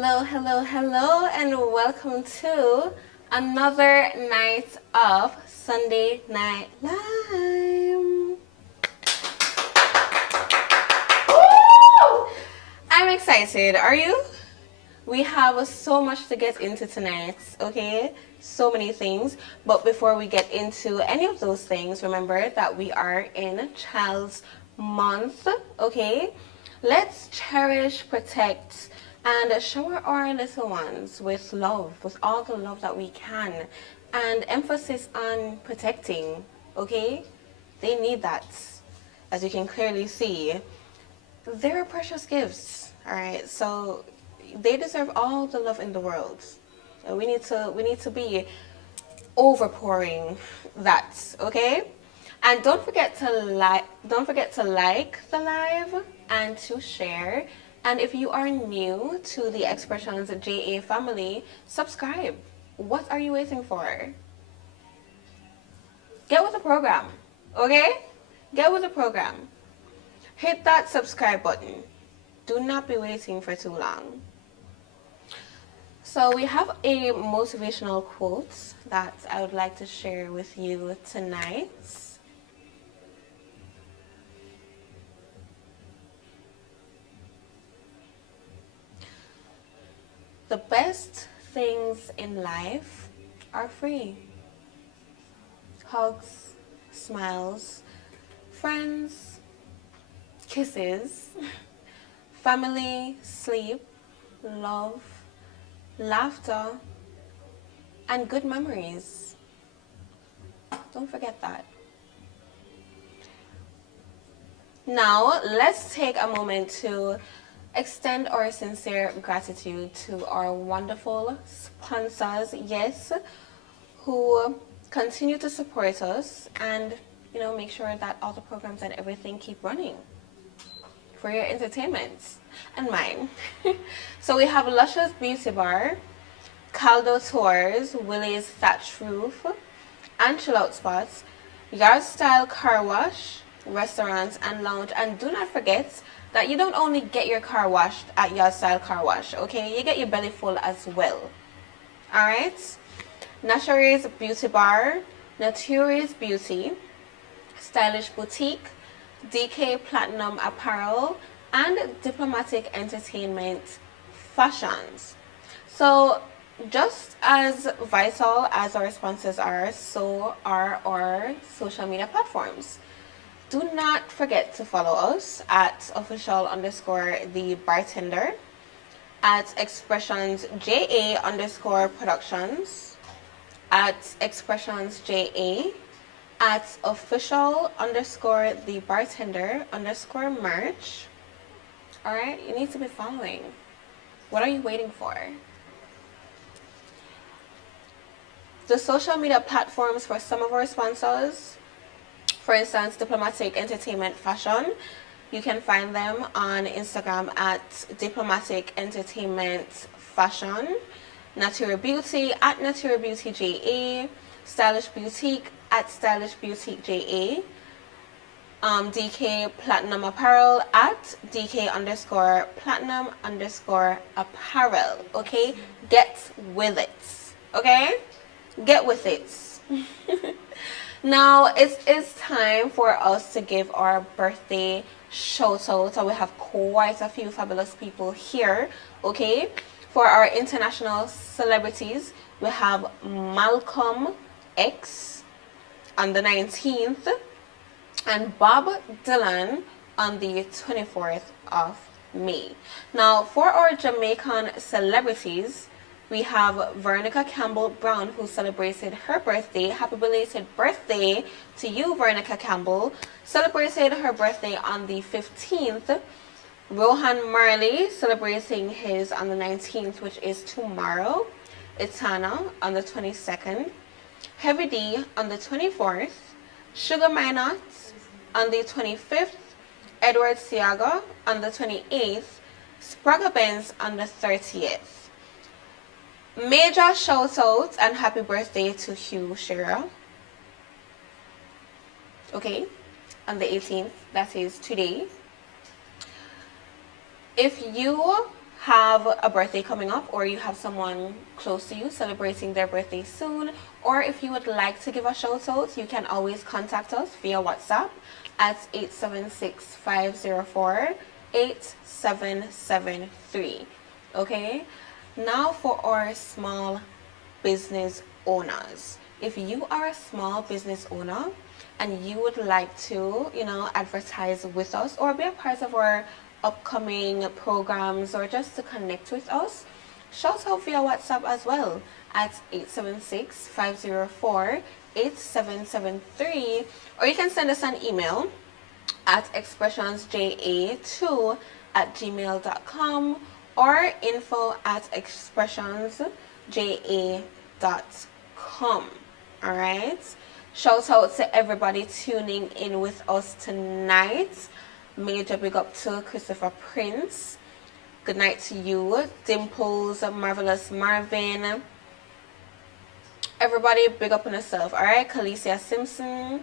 Hello, hello, hello, and welcome to another night of Sunday Night Lyme. I'm excited. Are you? We have so much to get into tonight, okay? So many things. But before we get into any of those things, remember that we are in Child's Month, okay? Let's cherish, protect, and shower our little ones with love, with all the love that we can. And emphasis on protecting, okay? They need that. As you can clearly see, they're precious gifts, all right? So they deserve all the love in the world. And we need to be overpouring that, okay? And don't forget to like the live and to share. And if you are new to the Xpressionz JA family, subscribe. What are you waiting for? Get with the program, okay? Get with the program. Hit that subscribe button. Do not be waiting for too long. So we have a motivational quote that I would like to share with you tonight. The best things in life are free. Hugs, smiles, friends, kisses, family, sleep, love, laughter, and good memories. Don't forget that. Now, let's take a moment to extend our sincere gratitude to our wonderful sponsors, yes, who continue to support us and, make sure that all the programs and everything keep running for your entertainment and mine. So we have Luscious Beauty Bar, Caldo Tours, Willie's Thatch Roof, and Chill Out Spots, Yard Style Car Wash, restaurants and lounge. And do not forget that you don't only get your car washed at Yard Style Car Wash, okay? You get your belly full as well. Alright? Nashare's Beauty Bar, Naturi's Beauty, Stylish Boutique, DK Platinum Apparel, and Diplomatic Entertainment Fashions. So just as vital as our sponsors are, so are our social media platforms. Do not forget to follow us at official_the Bartender, at Xpressionz JA _productions, at Xpressionz JA, at official_the Bartender _merch. Alright, you need to be following. What are you waiting for? The social media platforms for some of our sponsors, for instance, Diplomatic Entertainment Fashion, you can find them on Instagram at Diplomatic Entertainment Fashion, Natura Beauty at Natura Beauty JA, Stylish Boutique at Stylish Boutique JA, DK Platinum Apparel at DK_Platinum_Apparel. Okay, get with it. Okay, get with it. Now it is time for us to give our birthday shout out. So we have quite a few fabulous people here. Okay, for our international celebrities, we have Malcolm X on the 19th and Bob Dylan on the 24th of May. Now for our Jamaican celebrities, we have Veronica Campbell Brown, who celebrated her birthday. Happy belated birthday to you, Veronica Campbell. Celebrated her birthday on the 15th. Rohan Marley celebrating his on the 19th, which is tomorrow. Itana on the 22nd. Heavy D on the 24th. Sugar Minot on the 25th. Edward Siaga on the 28th. Sprague Benz on the 30th. Major shout out and happy birthday to Hugh Shearer. Okay, on the 18th, that is today. If you have a birthday coming up, or you have someone close to you celebrating their birthday soon, or if you would like to give a shout out, you can always contact us via WhatsApp at 876-504-8773. Okay, now for our small business owners. If you are a small business owner and you would like to, advertise with us or be a part of our upcoming programs, or just to connect with us, shout out via WhatsApp as well at 876-504-8773, or you can send us an email at xpressionzja2@gmail.com or info@xpressionzja.com. All right, shout out to everybody tuning in with us tonight. Major big up to Christopher Prince. Good night to you. Dimples, Marvelous Marvin. Everybody big up on yourself. Alright, Khalesia Simpson.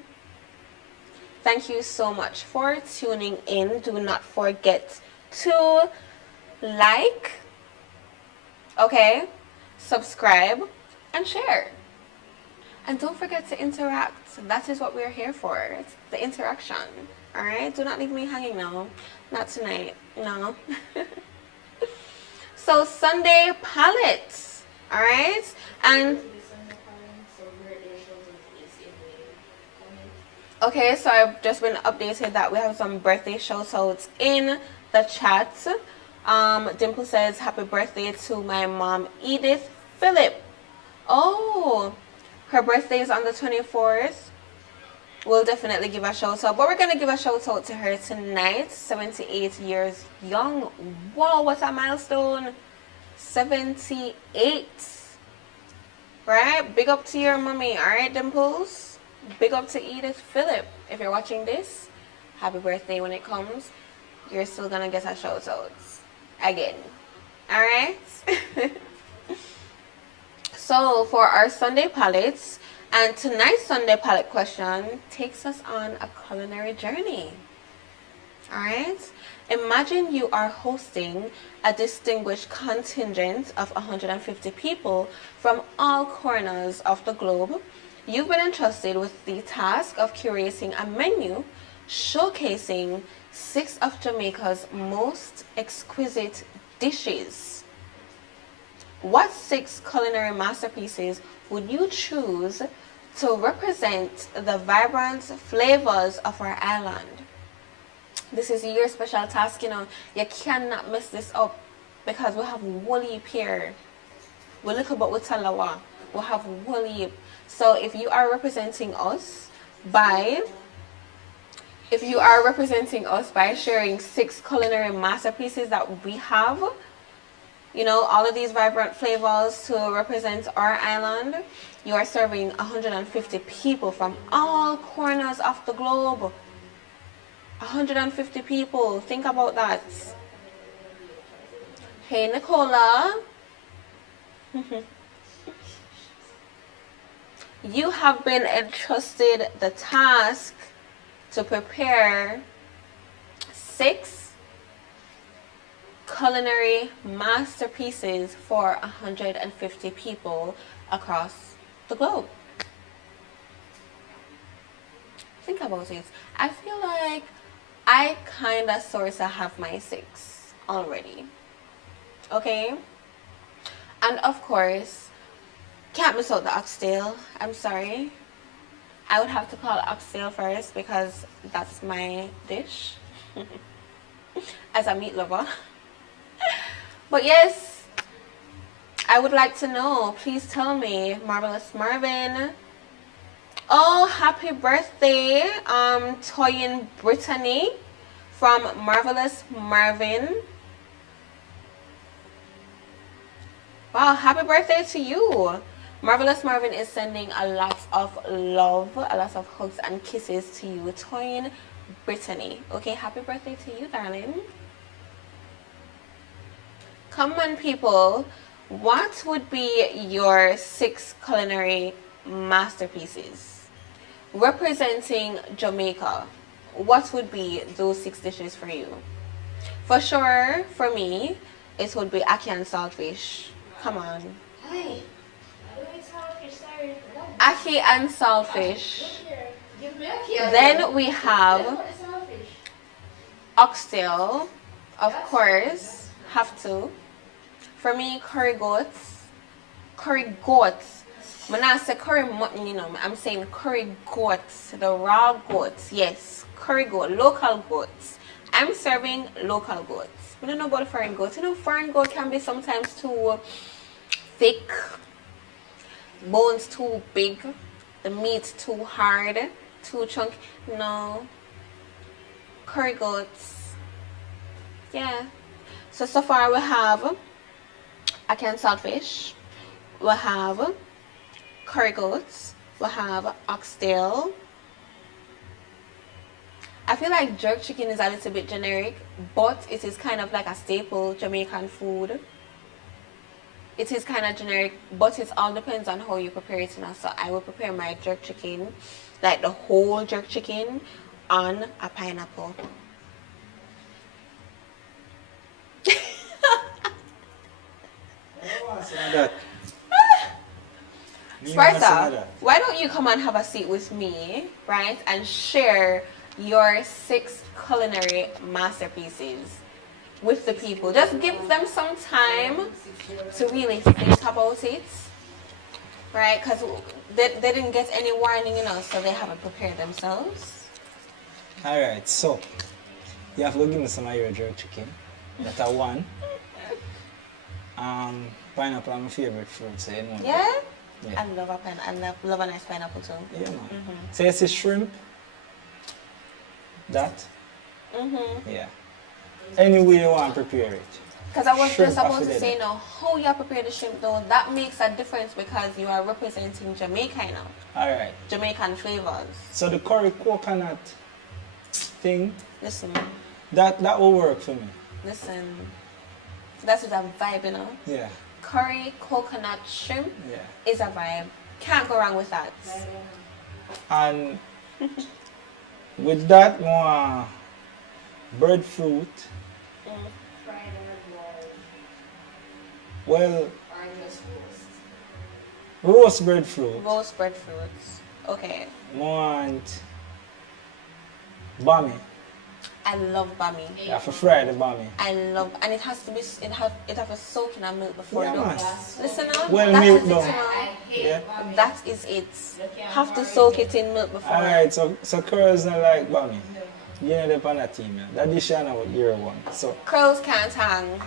Thank you so much for tuning in. Do not forget to like, okay, subscribe, and share. And don't forget to interact. That is what we're here for. It's the interaction. Alright, do not leave me hanging now. Not tonight. No. So Sunday palettes. Alright? And okay, so I've just been updated that we have some birthday shout outs in the chat. Dimple says happy birthday to my mom Edith Phillip. Oh, her birthday is on the 24th. We'll definitely give a shout out, but we're gonna give a shout out to her tonight. 78 years young. Wow, what a milestone! 78. Right? Big up to your mommy. All right, Dimples. Big up to Edith Phillip. If you're watching this, happy birthday when it comes. You're still gonna get a shout out again. All right. So for our Sunday palettes. And tonight's Sunday palette question takes us on a culinary journey. Alright? Imagine you are hosting a distinguished contingent of 150 people from all corners of the globe. You've been entrusted with the task of curating a menu showcasing 6 of Jamaica's most exquisite dishes. What 6 culinary masterpieces would you choose to represent the vibrant flavors of our island? This is your special task, you cannot mess this up, because we have woolly here. We look about with talawa. We have woolly. So if you are representing us by sharing 6 culinary masterpieces that we have, all of these vibrant flavors to represent our island, you are serving 150 people from all corners of the globe. 150 people. Think about that. Hey, Nicola. You have been entrusted the task to prepare 6 culinary masterpieces for 150 people across the globe. Think about it. I feel like I kind of sort of have my 6 already. Okay? And of course, can't miss out the oxtail. I'm sorry. I would have to call it oxtail first because that's my dish as a meat lover. But yes, I would like to know. Please tell me, Marvelous Marvin. Oh, happy birthday, Toyin Brittany from Marvelous Marvin. Wow, happy birthday to you. Marvelous Marvin is sending a lot of love, a lot of hugs and kisses to you, Toyin Brittany. Okay, happy birthday to you, darling. Come on, people. What would be your 6 culinary masterpieces representing Jamaica? What would be those 6 dishes for you? For sure, for me, it would be ackee and saltfish. Come on. Hey, I don't eat saltfish, sorry. Ackee and saltfish. Give me ackee. Then we have Saltfish. oxtail, of course, have to. For me, curry goats. Curry goats. I'm not saying curry mutton, you know. I'm saying curry goats, the raw goats. Yes, curry goat, local goats. I'm serving local goats. We don't know about foreign goats. You know, foreign goat can be sometimes too thick, bones too big, the meat too hard, too chunky. No, curry goats. Yeah. So far we have ackee and saltfish. We have curry goats. We have oxtail. I feel like jerk chicken is a little bit generic, but it is kind of like a staple Jamaican food. It is kind of generic, but it all depends on how you prepare it now. So I will prepare my jerk chicken, like the whole jerk chicken, on a pineapple. Sparta, why don't you come and have a seat with me, right, and share your 6 culinary masterpieces with the people. Just give them some time to really think about it, right, because they didn't get any warning, you know, so they haven't prepared themselves. Alright, so you have to give me some of your jerk chicken. That's a 1. Pineapple is my favorite fruit, so you know. Yeah? Yeah. I love a love a nice pineapple too. Yeah, man. So it's a shrimp. That? Yeah. Any way you want to prepare it. Because I was Shrimp just about to affiliate. say now, how you prepare the shrimp though, that makes a difference because you are representing Jamaica now. Alright. Jamaican flavors. So the curry coconut thing, Listen, that will work for me. listen. That is a vibe, you know. Yeah. Curry coconut shrimp Yeah. is a vibe. Can't go wrong with that. And with that, more breadfruit. Well, roast breadfruit. Roast breadfruits. Okay. Want bami. I love bami. Yeah, for fry the bami. I love, and it has to be, it have to soak in a milk before Yeah, though. man. Listen now, Well that milk is it, though. you know. Yeah. That is it. Have to soak it in milk before. Alright, so curls not like bami. You know the pan team, yeah. That dish I know what year 1. So Curls can't hang.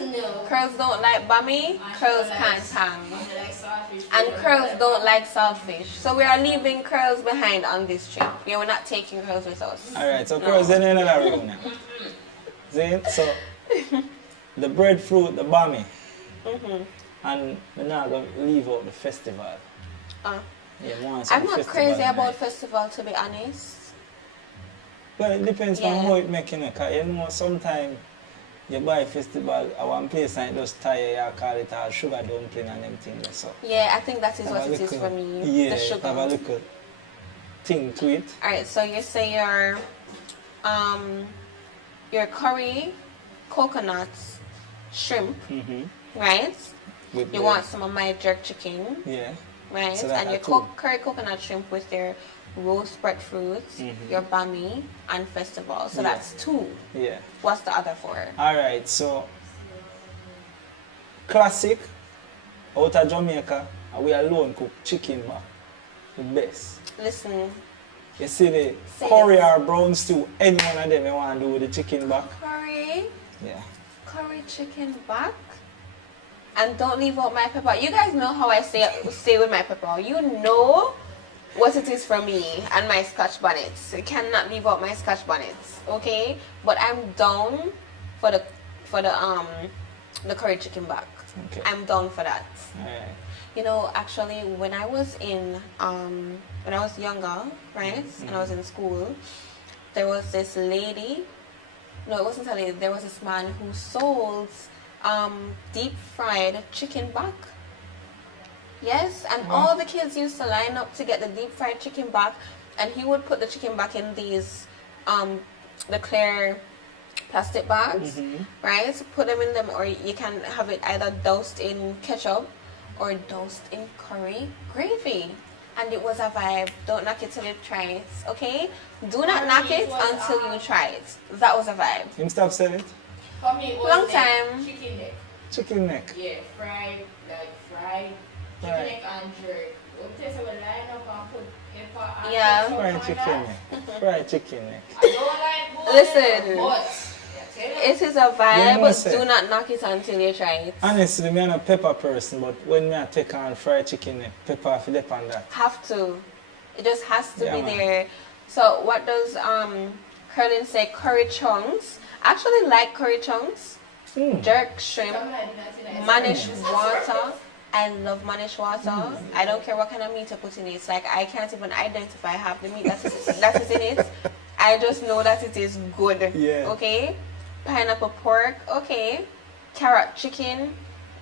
No. Curls don't like bami. Curls can't hang. Like saltfish. And curls don't like saltfish. So we are leaving curls behind on this trip. Yeah, we're not taking curls with us. alright, so curls in another room now. See? So the breadfruit, the bami. And we're not going to leave out the festival. Uh, Yeah, once on I'm the not festival crazy about night. festival, to be honest. Well, it depends Yeah. on how it making it. Cause you know, sometimes you buy festival at one place and it just tire, you call it a sugar dumpling and them things. So Yeah, I think that is have what a it is little- for me. Yeah, The sugar. have a little thing to it. Alright, so you say your curry, coconut, shrimp, right? With You the- want some of my jerk chicken, Yeah. right? So that And your are two. curry coconut shrimp with your roast breadfruits, your bami, and festival. So Yeah. that's 2. Yeah. What's the other 4? Alright, so classic out of Jamaica, we alone cook chicken back. The best. Listen, You see the Say curry it. or brown stew, any one of them you want to do with the chicken back? curry Yeah. chicken back. And don't leave out my pepper. You guys know how I stay with my pepper. You know what it is for me and my scotch bonnets. You cannot leave out my scotch bonnets, okay? But I'm down for the curry chicken back. Okay. I'm down for that. Alright. You know, actually, when I was younger, right, and I was in school, there was this lady. No, it wasn't a lady. There was this man who sold deep fried chicken back. Yes, and all the kids used to line up to get the deep fried chicken back, and he would put the chicken back in these the clear plastic bags, right? Put them in them, or you can have it either doused in ketchup or doused in curry gravy. And it was a vibe. Don't knock it till you try it, okay? Do not knock it until you try it. That was a vibe. Him stop selling it? For me, it was Long like time. chicken neck. Chicken neck. Yeah, fried chicken Right. neck and jerk. Don't taste it, line up and put pepper and Yeah. ketchup Fried on chicken that. neck. Fried chicken neck. I don't like both. Listen. But, It is a vibe, Yeah, but must say. do not knock it until you try it. Honestly, I'm not a pepper person, but when I take on fried chicken neck, pepper have to dip on that. Have to. It just has to Yeah, be man. there. So what does Curlin say? Curry chunks. I actually like curry chunks. Jerk shrimp. Manish water. I love manish water. I don't care what kind of meat I put in it. It's like I can't even identify half the meat that is in it. I just know that it is good. Yeah. Okay? Pineapple pork. Okay. Carrot chicken.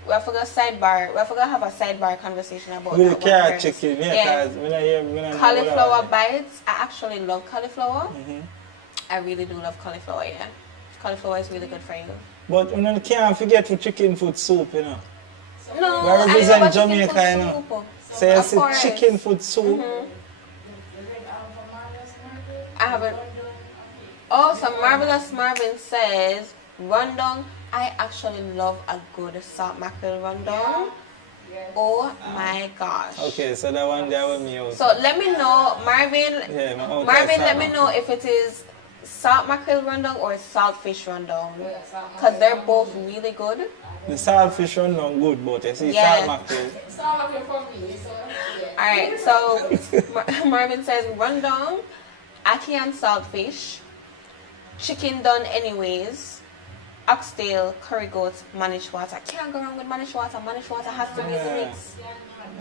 We have to go sidebar. We have to go have a sidebar conversation about With that the one carrot first. chicken, yeah, Yeah. because when I hear when I know Cauliflower what bites. I actually love cauliflower. I really do love cauliflower, yeah. Cauliflower is really good for you. But you can't forget for chicken food soup, you know. No, We I represent love a chicken Jamaica, food you know. soup. So you Of see course. chicken food soup. I haven't. Oh, so Marvelous Marvin says, rundown. I actually love a good salt mackerel rundown. Oh my gosh. Okay, so that one there with me also. So let me know, Marvin. Yeah, my uncle Marvin, salt let me know if it is salt mackerel rundown or saltfish rundown, because they're both really good. The saltfish run down good, but you see Yeah. salt mackerel. Salt mackerel for me, so yeah. All right, so Marvin says rundown, ackee and saltfish, chicken done anyways, oxtail, curry goat, manish water. Can't go wrong with manish water. Manish water has to be in the mix.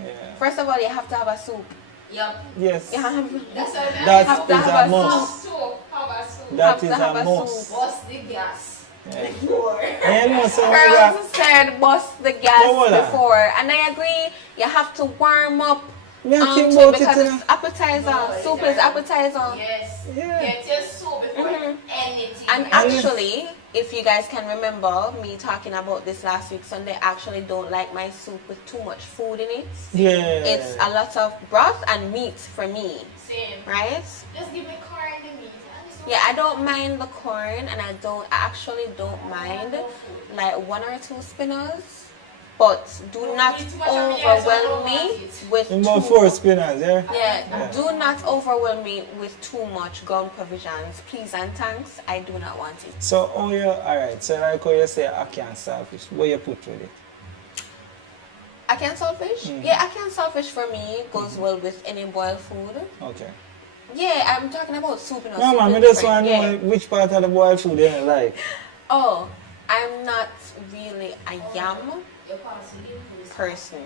Yeah. First of all, you have to have a soup. Yep. Yes. You have, That's how That have to is have a a must. soup. How about soup? That to is have a a must. soup. What's the gas? Yeah. Before. And you know, so like that. Girls said bust the gas No, hold on. before, and I agree. You have to warm up Me a think to about because it, you know. it's appetizer. No, Soup it's is appetizer. Yes. Yeah. Get your soup before anything. And And actually, if you guys can remember me talking about this last week Sunday, I actually don't like my soup with too much food in it. Yeah. It's a lot of broth and meat for me, Same. right? Just give me corn and meat. Yeah, I don't mind the corn, and I actually don't mind like 1 or 2 spinners, but do not overwhelm me with In about too 4 spinners, yeah? Yeah, do not overwhelm me with too much ground provisions, please and thanks. I do not want it. So, alright, so like how you say ackee and saltfish, what you put with it? Ackee and saltfish? Yeah, ackee and saltfish for me goes well with any boiled food. Okay. Yeah, I'm talking about soup. You know, No, soup man, I is just different, want to know which part of the boiled food you don't like. Oh, I'm not really a yam person.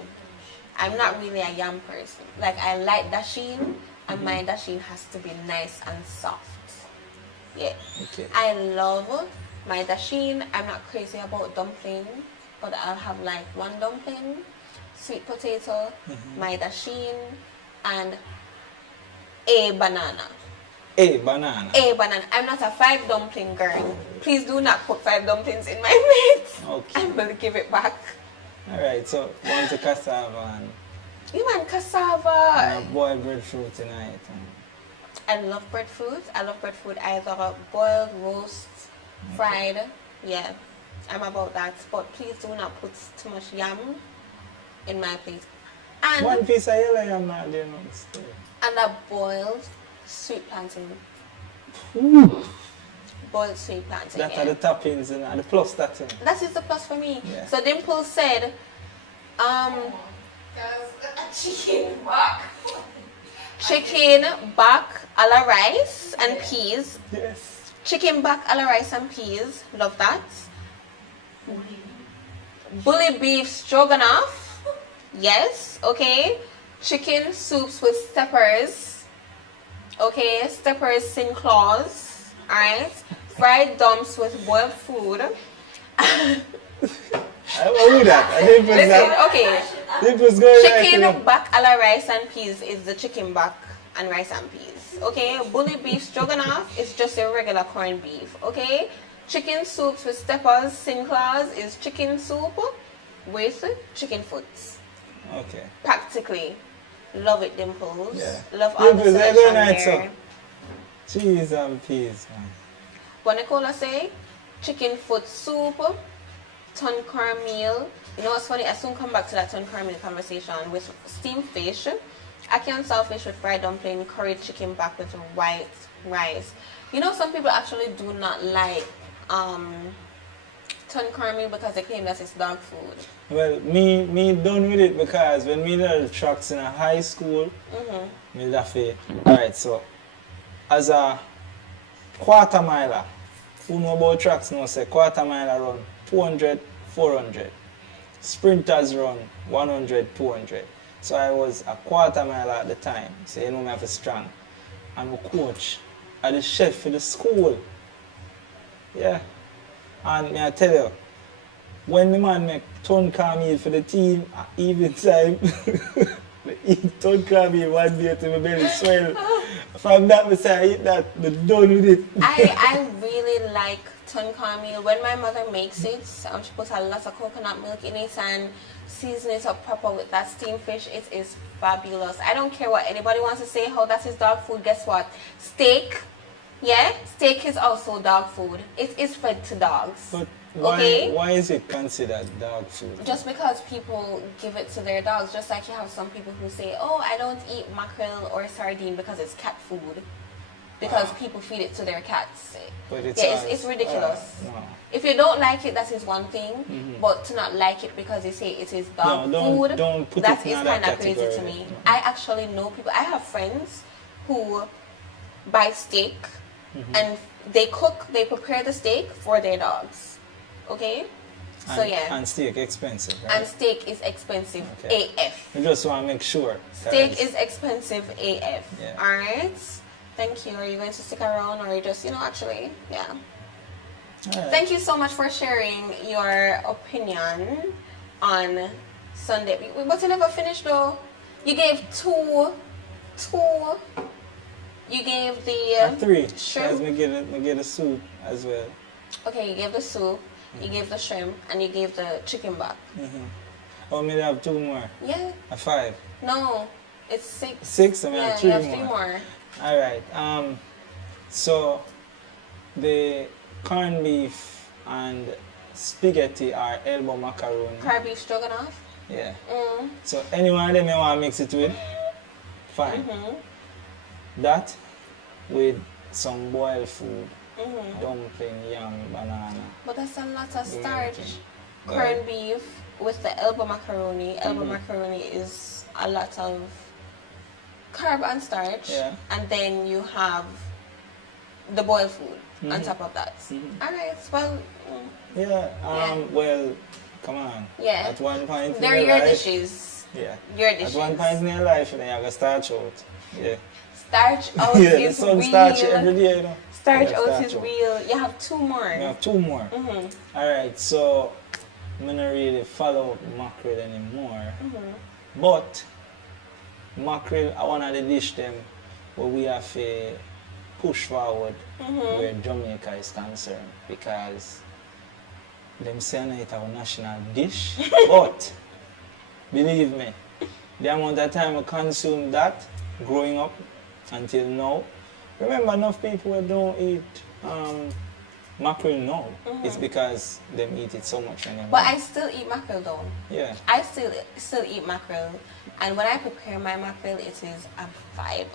I'm not really a yam person. Like, I like dasheen, and my dasheen has to be nice and soft. Yeah. Okay. I love my dasheen. I'm not crazy about dumpling, but I'll have like 1 dumpling, sweet potato, my dasheen, and a banana. A banana. A banana. I'm not a 5 dumpling girl. Please do not put 5 dumplings in my plate. Okay. I'm gonna give it back. Alright, so one to cassava You man cassava. and boiled breadfruit tonight. I love breadfruit. I love breadfruit either boiled, roast, fried. Yeah, I'm about that. But please do not put too much yam in my plate. And One piece of yellow yam not there no stay. and a boiled sweet plantain. Boiled sweet plantain. That yeah. are the toppings and the plus that thing. That is the plus for me. Yeah. So Dimple said, Chicken back. chicken back a la rice and peas. Yes. Chicken back a la rice and peas. Love that. Bully beef stroganoff. Yes. Okay. Chicken soups with steppers. Okay. Steppers sin claws. Alright. Fried dumps with boiled food. I will do that. I didn't put Listen, that. okay. It was going Chicken right back a la rice and peas is the chicken back and rice and peas. Okay, bully beef stroganoff is just a regular corned beef. Okay, Chicken soups with steppers, Sinclair's is chicken soup with chicken foot. Okay. Practically. Love it, Dimples. Yeah. Love all the Dimples, they're selection going night, there. so. Cheese and peas, man. What Nicola say? Chicken foot soup, ton cornmeal. You know what's funny? I soon come back to that ton cornmeal conversation with steamed fish, ackee and saltfish with fried dumpling, curried chicken back with white rice. You know, some people actually do not like ton cornmeal because they claim that it's dog food. Well, me done with it because when me did the tracks in a high school, me laugh it. Alright, so as a quarter miler, who know about tracks know say quarter miler run 200, 400. Sprinters run 100, 200. So I was a quarter miler at the time, so you know me have a strong. And my coach, I the chef for the school. Yeah. And me I tell you, when the man make ton cornmeal for the team at evening time, me eat ton cornmeal one day till my belly swell. From that, I say I eat that, me done with it. I really like ton cornmeal. When my mother makes it, she puts a lot of coconut milk in it and season it up proper with that steamed fish. It is fabulous. I don't care what anybody wants to say, how that is dog food. Guess what? Steak, yeah? Steak is also dog food. It is fed to dogs. But why is it considered dog food? Just because people give it to their dogs, just like you have some people who say, oh, I don't eat mackerel or sardine because it's cat food. Because people feed it to their cats. But it's ridiculous. No. If you don't like it, that is one thing. But to not like it because they say it is dog food, don't put that it is in kind that of crazy to me. category. I actually know people. I have friends who buy steak and they prepare the steak for their dogs. Okay? So yeah. And steak expensive, right? And steak is expensive Okay. AF. I just want to make sure. Steak is expensive AF. Yeah. Alright? Thank you. Are you going to stick around or just, actually, yeah. Alright. Thank you so much for sharing your opinion on Sunday. But you never finished though. You gave two. You gave the 3. shrimp. Because I get a soup as well. Okay, you gave the soup, you gave the shrimp, and you gave the chicken back. Oh, maybe I have 2 more. Yeah. A 5. No, it's 6. 6? I mean, I have 3 you have more. 3 more. Alright. So the corned beef and spaghetti are elbow macaroni. Crab beef stroganoff. Yeah. So any one of them you want to mix it with, fine. That with some boiled food, dumpling, yam, banana. But that's a lot of starch. Yeah. Corned beef with the elbow macaroni. Elbow macaroni is a lot of carb and starch. Yeah. And then you have the boiled food on top of that. Alright, well, Yeah. Well, come on. Yeah. At one point they're in your life, dishes. Yeah. Your dishes. At one point in your life, then you have to starch out. Yeah. Starch out Yeah, is the sun real. starch every day, you know. Starch Yeah, out starch is out. real. You have 2 more. We have 2 more. Alright, so I'm not really follow mackerel anymore. But mackerel are one of the dish them where we have to push forward where Jamaica is concerned because them saying it our national dish. But believe me, the amount of time I consume that growing up until now, remember enough people who don't eat mackerel now. It's because they eat it so much anymore. But I still eat mackerel though. Yeah. I still eat mackerel, and when I prepare my mackerel, it is a vibe,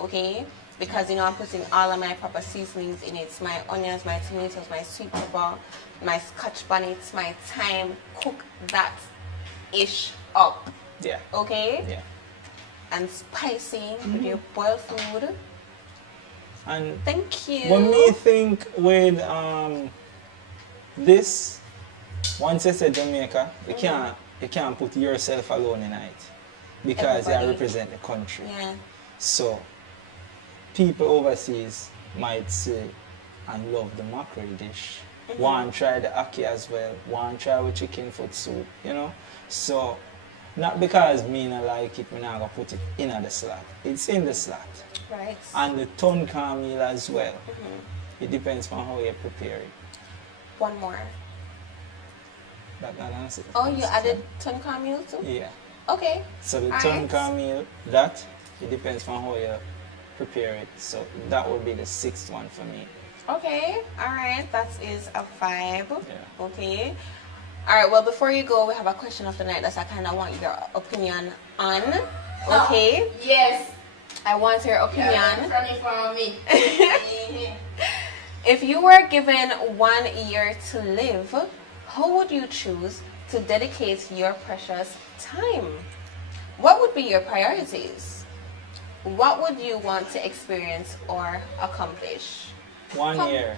okay? Because I'm putting all of my proper seasonings in it: my onions, my tomatoes, my sweet pepper, my scotch bonnets, my thyme. Cook that ish up, Yeah. okay? Yeah. And spicy with your boiled food. And Thank you. when me think with this, once you say Jamaica, you can't put yourself alone in it because Everybody. you represent the country. Yeah. So people overseas might say and love the mackerel dish. Want to try the ackee as well. Want to try with chicken foot soup. So not because me not like it, me not gonna put it in the slot. It's in the slot. Right. And the ton cornmeal as well. It depends on how you prepare it. one more. That answer. Oh, you added tonka meal too? Yeah. Okay. So the All tonka right. meal, that, it depends on how you prepare it. So that would be the 6th one for me. Okay. All right. That is a vibe. Yeah. Okay. All right. Well, before you go, we have a question of the night that I kind of want your opinion on. Okay. Yes. I want your opinion. Yeah, funny for me. If you were given 1 year to live, how would you choose to dedicate your precious time? What would be your priorities? What would you want to experience or accomplish? 1 year.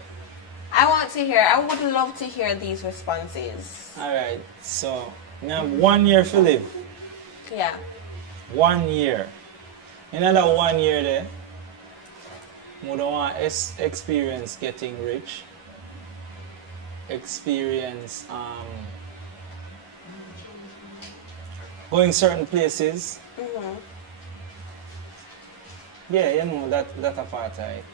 I want to hear, I would love to hear these responses. Alright, so we have 1 year to live. Yeah. 1 year. Another 1 year there, we don't want to experience getting rich. Experience going certain places. Mm-hmm. Yeah, you know, that a part of it.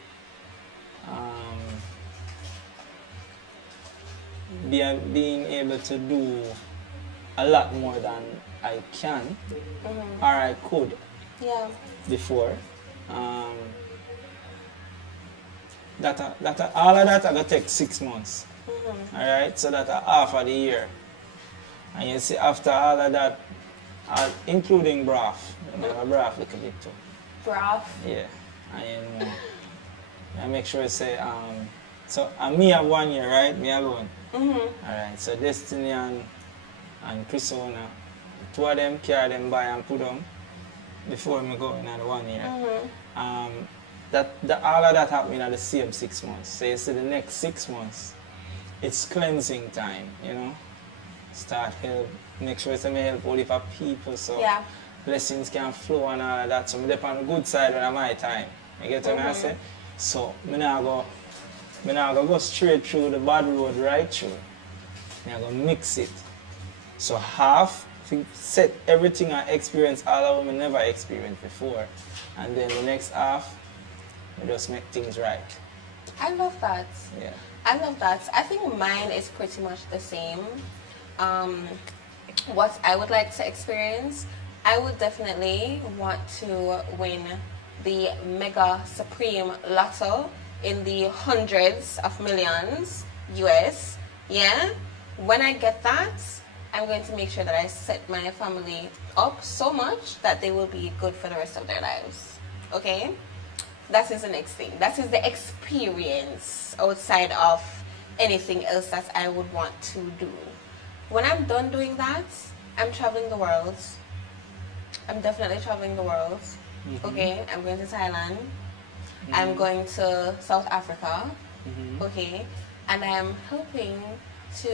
Being able to do a lot more than I can or I could Yeah. before. All of that I gonna take 6 months. Alright, so that's half of the year. And you see after all of that, including broth, broth little bit too. Broth. Yeah. And I make sure I say so me have 1 year, right? Me alone. Alright, so Destiny and Chrisona, two of them carry them by and put them before me go in the 1 year. All of that happened in the same 6 months. So you see the next 6 months, it's cleansing time, you know. Start help, make sure it's me help all the people so Yeah. blessings can flow and all of that. So I'm on the good side when I'm my time. You get what I say? So I'm not go straight through the bad road right through. I'm gonna mix it. So half set everything I experienced all of them I never experienced before. And then the next half we just make things right. I love that. Yeah. I love that. I think mine is pretty much the same. What I would like to experience, I would definitely want to win the Mega Supreme Lotto in the hundreds of millions US. Yeah. When I get that, I'm going to make sure that I set my family up so much that they will be good for the rest of their lives. Okay? That is the next thing. That is the experience outside of anything else that I would want to do. When I'm done doing that, I'm traveling the world. I'm definitely traveling the world. Okay, I'm going to Thailand. I'm going to South Africa. Okay, and I'm helping to,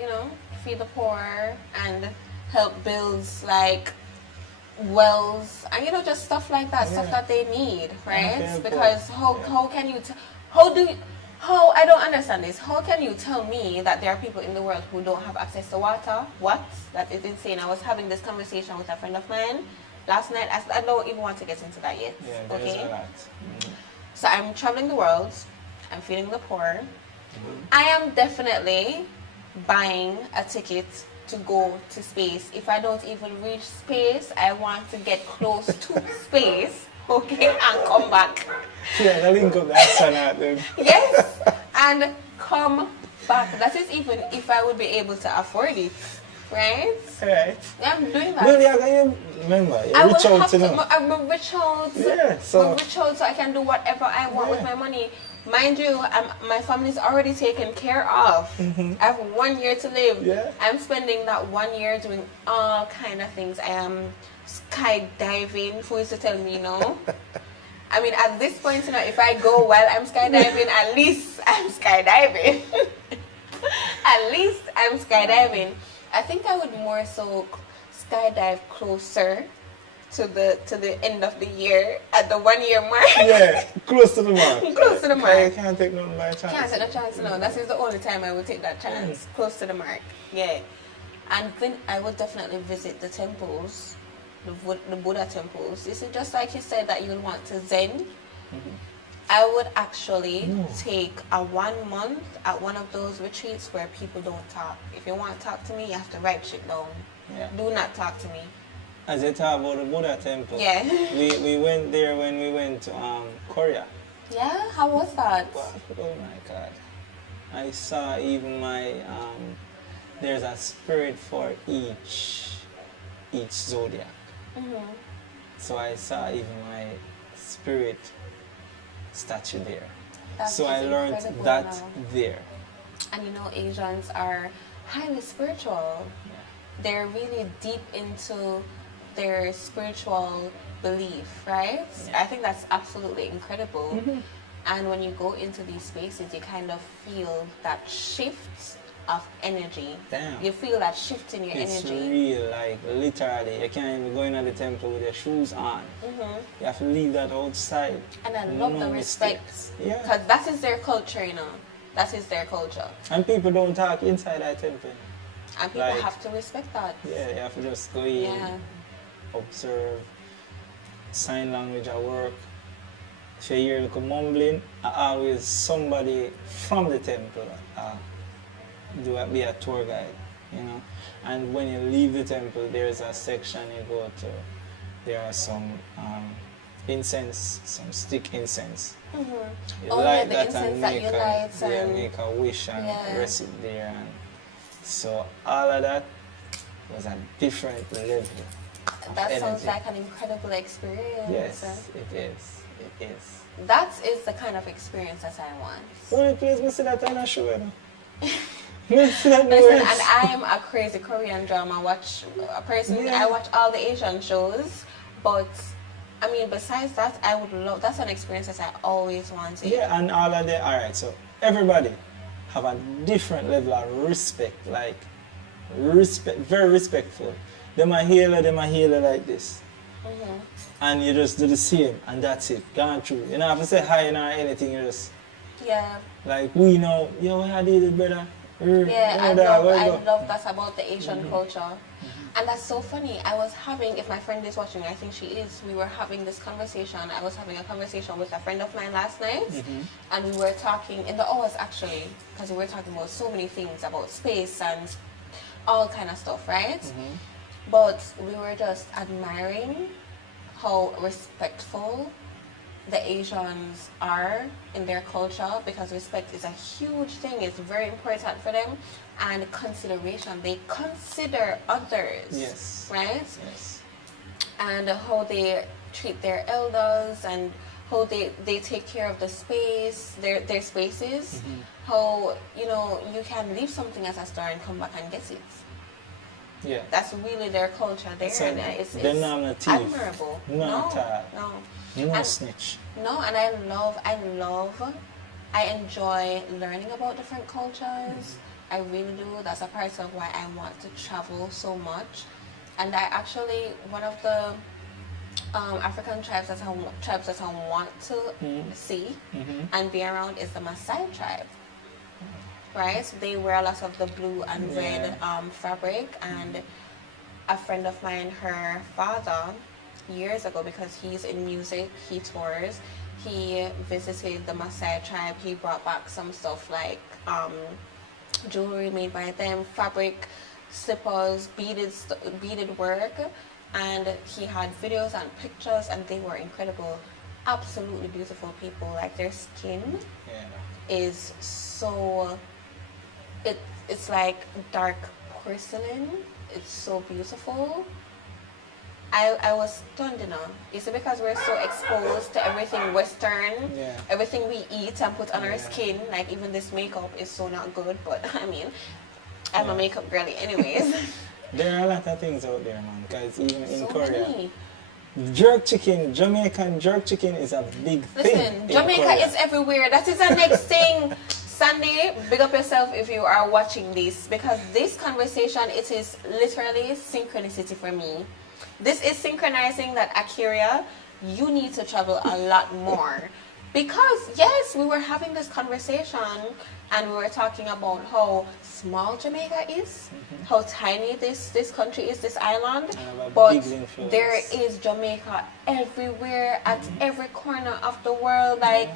you know, feed the poor and help build like wells and, you know, just stuff like that, stuff that they need, right? Okay, because how can you I don't understand this. How can you tell me that there are people in the world who don't have access to water? What? That is insane. I was having this conversation with a friend of mine last night. I don't even want to get into that yet. Yeah, there is a lot. So I'm traveling the world. I'm feeding the poor. I am definitely buying a ticket to go to space. If I don't even reach space, I want to get close to space, okay, and come back. Yeah, the link of the astronaut then. Yes, and come back. That is even if I would be able to afford it, right? Right. I'm doing that. No, yeah, remember, you I will reach out have to to. them. I'm a rich out. Yeah, so- I'm rich out so I can do whatever I want with my money. Mind you, my family's already taken care of. I have 1 year to live. Yeah. I'm spending that 1 year doing all kind of things. I am skydiving. Who is to tell me no? I mean, at this point, you know, if I go while I'm skydiving, at least I'm skydiving. At least I'm skydiving. I think I would more so skydive closer to the end of the year at the 1 year mark. Yeah, close to the mark. Close to the mark. You can't take nothing by chance. Can't take a chance, no. That is the only time I would take that chance. Close to the mark. Yeah. And then I would definitely visit the temples, the Buddha temples. This is just like you said that you want to Zen. I would actually take a 1 month at one of those retreats where people don't talk. If you want to talk to me, you have to write shit down. Yeah. Do not talk to me. As you talk about the Buddha temple, Yeah. we went there when we went to Korea. Yeah, how was that? Oh my God. I saw even my, there's a spirit for each zodiac. So I saw even my spirit statue there. So I learned that now. there. And you know, Asians are highly spiritual. They're really deep into their spiritual belief, right? Yeah. I think that's absolutely incredible. And when you go into these spaces, you kind of feel that shift of energy. Damn. You feel that shift in your It's energy. real, like literally. You can't even go into the temple with your shoes on. You have to leave that outside. And I love the respect. mistakes. Yeah. Because that is their culture, you know. That is their culture. And people don't talk inside that temple. And people Like- have to respect that. Yeah, you have to just go in, Yeah. observe, sign language at work. If you hear like mumbling, always somebody from the temple be a tour guide, you know. And when you leave the temple, there's a section you go to. There are some incense, some stick incense. You Oh, light yeah, the that incense and that make you a, light yeah, and- make a wish and Yeah. rest it there. And so all of that was a different level. of That sounds energy. like an incredible experience. Yes, it is. It is. That is the kind of experience that I want. Only place I see that on a show, you know. I see that Listen, nowhere and else. I am a crazy Korean drama person. Yeah. I watch all the Asian shows, but I mean, besides that, I would love. That's an experience that I always wanted. Yeah, and all of the, all right, so everybody have a different level of respect, like respect, very respectful. Them a healer like this. And you just do the same, and that's it, gone through. You don't have to say hi or anything, you just, Yeah. like, we know, yo, how did it, brother? Yeah, I love that about the Asian culture. And that's so funny. I was having, if my friend is watching, I think she is, we were having this conversation. I was having a conversation with a friend of mine last night. And we were talking, in the hours actually, because we were talking about so many things, about space and all kind of stuff, right? But we were just admiring how respectful the Asians are in their culture, because respect is a huge thing. It's very important for them. And consideration. They consider others. Yes. Right? Yes. And how they treat their elders and how they take care of the space, their spaces. How, you know, you can leave something at a store and come back and get it. Yeah. That's really their culture there. So And it's they're not a thief. admirable. No, No. no And- snitch. No, and I enjoy learning about different cultures. I really do. That's a part of why I want to travel so much. And I actually, one of the African tribes that I want to see and be around is the Maasai tribe. Right? They wear a lot of the blue and red fabric, and a friend of mine, her father, years ago, because he's in music, he tours, he visited the Maasai tribe. He brought back some stuff like jewelry made by them, fabric, slippers, beaded work, and he had videos and pictures, and they were incredible, absolutely beautiful people. Like, their skin is so, it's like dark porcelain. It's so beautiful. I was stunned, you know. It's because we're so exposed to everything Western, everything we eat and put on our skin. Like, even this makeup is so not good, but I mean, I'm a makeup girly anyways. There are a lot of things out there, man, because even in So Korea, many. jerk chicken, Jamaican jerk chicken is a big thing. Listen, in Jamaica Korea. is everywhere. That is the next thing. Sandy, big up yourself if you are watching this, because this conversation, it is literally synchronicity for me. This is synchronizing that, Akira, you need to travel a lot more. Because, yes, we were having this conversation and we were talking about how small Jamaica is, how tiny this country is, this island, but there is Jamaica everywhere, at every corner of the world. Like,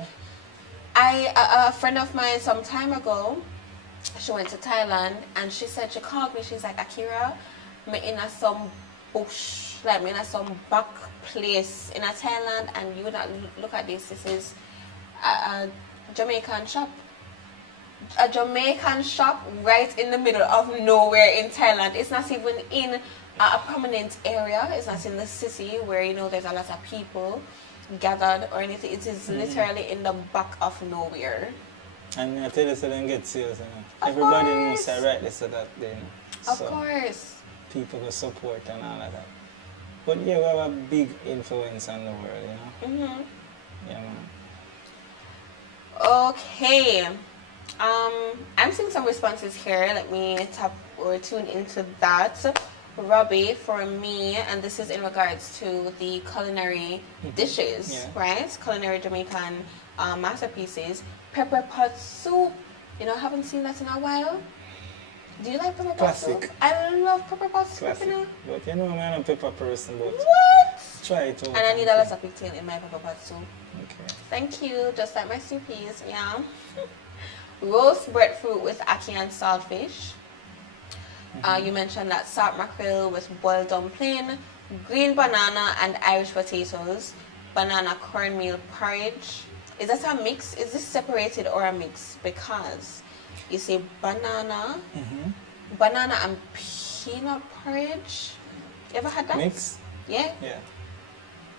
A friend of mine some time ago, she went to Thailand and she said, she called me, she's like, Akira, me in a some bush, like me in a some back place in a Thailand, and you not look at this is a Jamaican shop. A Jamaican shop right in the middle of nowhere in Thailand. It's not even in a prominent area. It's not in the city where, you know, there's a lot of people gathered or anything. It is literally in the back of nowhere. And I tell you, so then get sales, you know. Of Everybody course. knows I write this so that they know. Of So course. people will support and all of that. But yeah, we have a big influence on the world, you know. Mm-hmm. Yeah, man. Okay. I'm seeing some responses here. Let me tap or tune into that. Robbie, for me, and this is in regards to the culinary dishes, Yeah. right? Culinary Jamaican masterpieces. Pepper pot soup. You know, I haven't seen that in a while. Do you like pepper pot soup? Classic. I love pepper pot soup, Classic. you know. But you know, I'm a pepper person, but What? try it out. And I need a lot of pigtail in my pepper pot soup. Okay. Thank you, just like my soupies, yeah. Roast breadfruit with ackee and saltfish. You mentioned that salt mackerel with boiled dumpling, green banana and Irish potatoes, banana cornmeal porridge. Is that a mix? Is this separated or a mix? Because you say banana, banana and peanut porridge. You ever had that? Mix? Yeah, Yeah.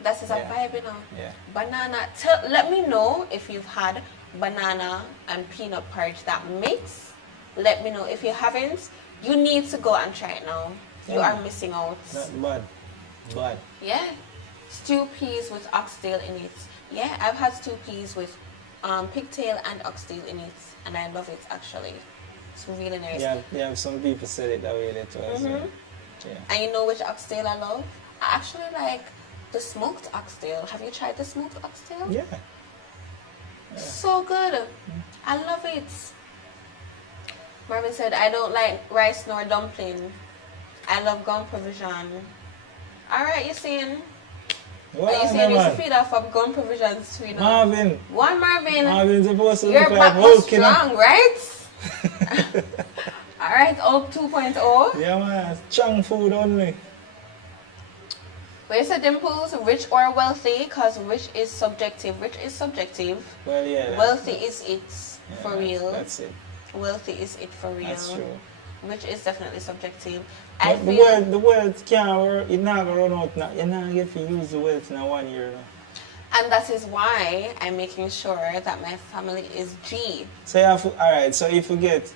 that is a Yeah. vibe, you know. Yeah. Banana. Let me know if you've had banana and peanut porridge that mix. Let me know. If you haven't, you need to go and try it now. You Yeah. are missing out. Not bad. Bad. Yeah. Stew peas with oxtail in it. Yeah, I've had stew peas with pigtail and oxtail in it, and I love it actually. It's really nice. Yeah, some people said it that way that was. Yeah. And you know which oxtail I love? I actually like the smoked oxtail. Have you tried the smoked oxtail? Yeah. So good. I love it. Marvin said, I don't like rice nor dumpling. I love gum provision. Alright, you saying? Well, Are you saying you should feed off of gum provisions too, you know? Marvin. One Marvin. Marvin's supposed to You're look like back Hulk, you know? strong, right? Alright, Hulk 2.0. Yeah, man. Strong food only. Where's the dimples? Rich or wealthy? Because rich is subjective. Rich is subjective. Well, yeah. Wealthy is it for real. That's it. Wealthy is it for real. That's true. Which is definitely subjective. But the wealth can't work. It's not going to run out now. You're not going to use the wealth in 1 year now. And that is why I'm making sure that my family is G. So you have to, alright, so if you get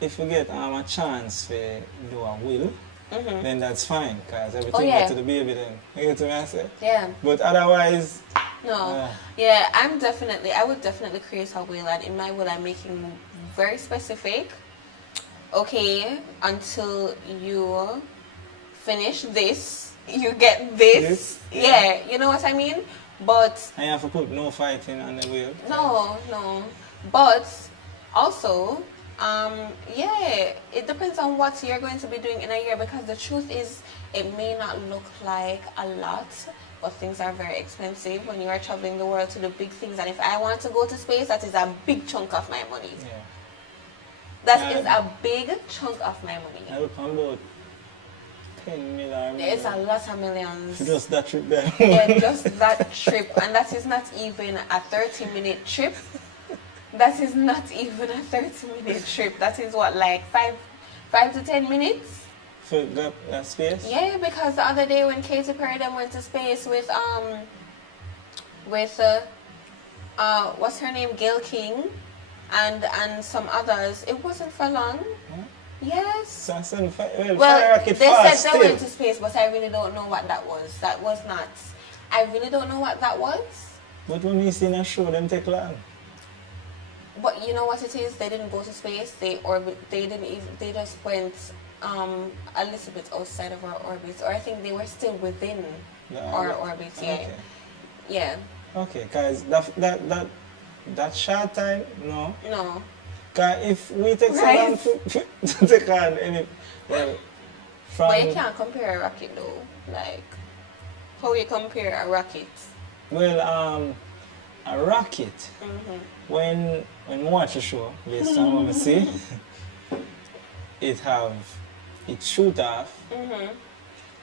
a chance to do a will, then that's fine, because everything yeah. goes to the baby then. You get what I say? Yeah. But otherwise, No. Yeah, I would definitely create a will, and in my will I'm making very specific. Okay, until you finish this, you get this. Yeah, you know what I mean? But I have to put no fighting on the will. no. But also, yeah, it depends on what you're going to be doing in a year, because the truth is it may not look like a lot, but things are very expensive when you are traveling the world to do big things. And if I want to go to space, that is a big chunk of my money. Yeah. That is a big chunk of my money. I look about 10 million. It's a lot of millions. Just that trip there. Yeah, just that trip. And that is not even a 30-minute trip. That is not even a 30-minute trip. That is what, like 5 to 10 minutes? For that space? Yeah, because the other day when Katy Perry then went to space with what's her name, Gail King, and some others, it wasn't for long. Huh? Yes. So I said, fire Well, rocket they fast said they still. went to space, but I really don't know what that was. That was not. I really don't know what that was. But when we see in a show, them take long. But you know what it is? They didn't go to space. They orbit. They didn't even. They just went a little bit outside of our orbit, or I think they were still within our orbit. Yeah. Okay. Yeah. Okay, guys, that short time, no. No. Cause if we take so Right. long to take on any, well, from But you can't compare a rocket though. Like, how you compare a rocket? well, a rocket. When I watch a show, based on what I see, it shoot off.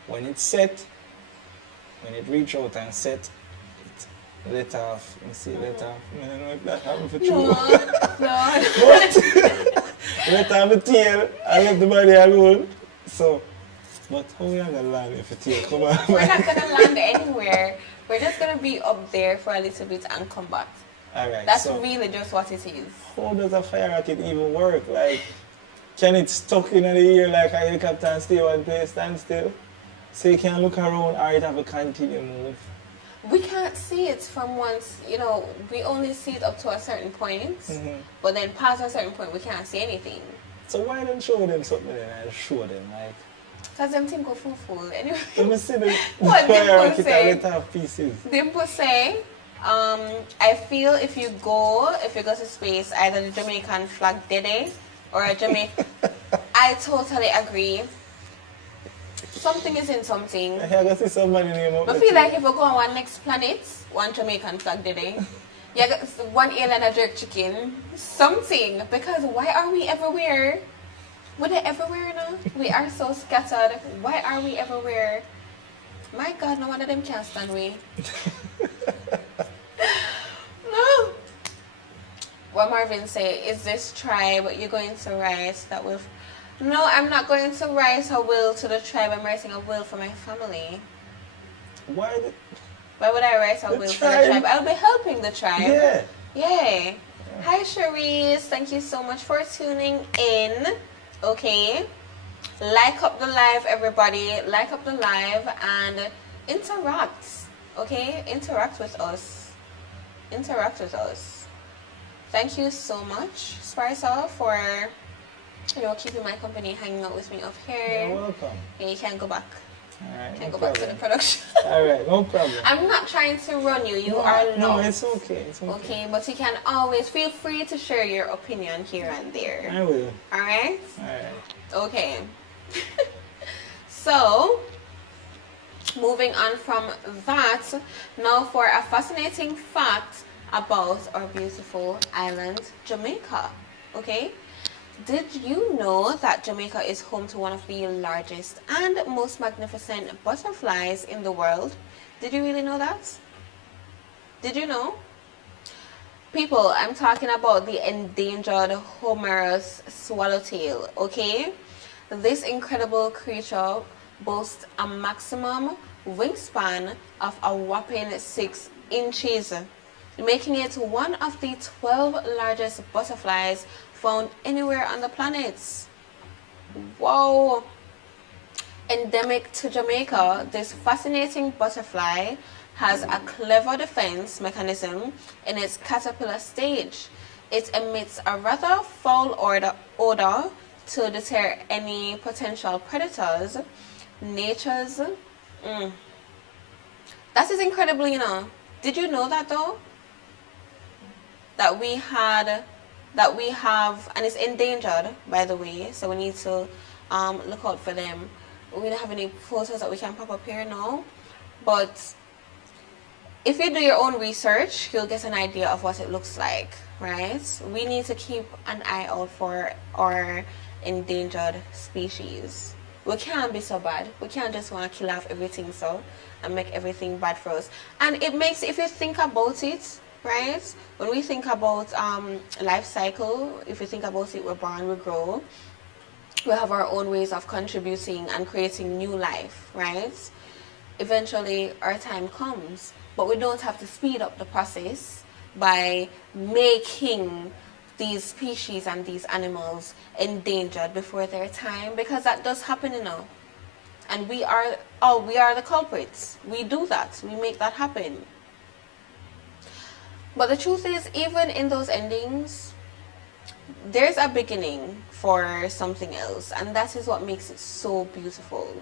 When it's set, when it reach out and set, it let off. You see, let off. I don't know if that happened for true. No. But let off the tail and let the body alone. So, but how we are gonna land if the tail come on? We're not gonna land anywhere. We're just gonna be up there for a little bit and come back. Alright. That's so really just what it is. how does a fire rocket even work? Like, can it stuck in the air like a helicopter and stay one place, stand still? So you can look around or it have a continue move? We can't see it from once, we only see it up to a certain point, but then past a certain point we can't see anything. So why don't show them something then and show them like? Because them think go full. Anyway. Let me see the What fire people rocket say? and let off pieces. Dimple say, I feel if you go to space, either the Jamaican flag Dede or a Jamaican. I totally agree. Something is in something. I can see somebody name up. I feel like if we go on one next planet, one Jamaican flag Dede, one alien a jerk chicken, something. Because why are we everywhere? We're they everywhere now? We are so scattered. Why are we everywhere? My God, no one of them can stand we. No. What Marvin say, is this tribe you're going to write that will... No, I'm not going to write a will to the tribe. I'm writing a will for my family. Why would I write a will for the tribe? I'll be helping the tribe. Yeah. Yay. Hi, Cherise. Thank you so much for tuning in. Okay. Like up the live, everybody. Like up the live and interact. Okay? Interact with us. Interact with us. Thank you so much, Sparsa, for keeping my company, hanging out with me up here. You're welcome. Yeah, you can go back. Alright, Can no go back to the problem. production. Alright, no problem. I'm not trying to run you. You No, are loved. No, it's okay. It's okay. Okay, but you can always feel free to share your opinion here and there. I will. Alright? Alright. Okay. So, moving on from that, now for a fascinating fact about our beautiful island, Jamaica. Okay? Did you know that Jamaica is home to one of the largest and most magnificent butterflies in the world? Did you really know that? Did you know? People, I'm talking about the endangered Homerus swallowtail, okay? This incredible creature boasts a maximum wingspan of a whopping 6 inches, making it one of the 12 largest butterflies found anywhere on the planet. Wow! Endemic to Jamaica, this fascinating butterfly has a clever defense mechanism in its caterpillar stage. It emits a rather foul odor to deter any potential predators. Nature's... That is incredible, Did you know that though? That we have, and it's endangered, by the way, so we need to look out for them. We don't have any photos that we can pop up here now, but if you do your own research, you'll get an idea of what it looks like, right? We need to keep an eye out for our endangered species. We can't be so bad. We can't just want to kill off everything and make everything bad for us. And it makes, if you think about it, right? When we think about life cycle, if you think about it, we're born, we grow. We have our own ways of contributing and creating new life, right? Eventually, our time comes. But we don't have to speed up the process by making these species and these animals endangered before their time, because that does happen, And we are the culprits. We do that. We make that happen. But the truth is, even in those endings, there's a beginning for something else, and that is what makes it so beautiful.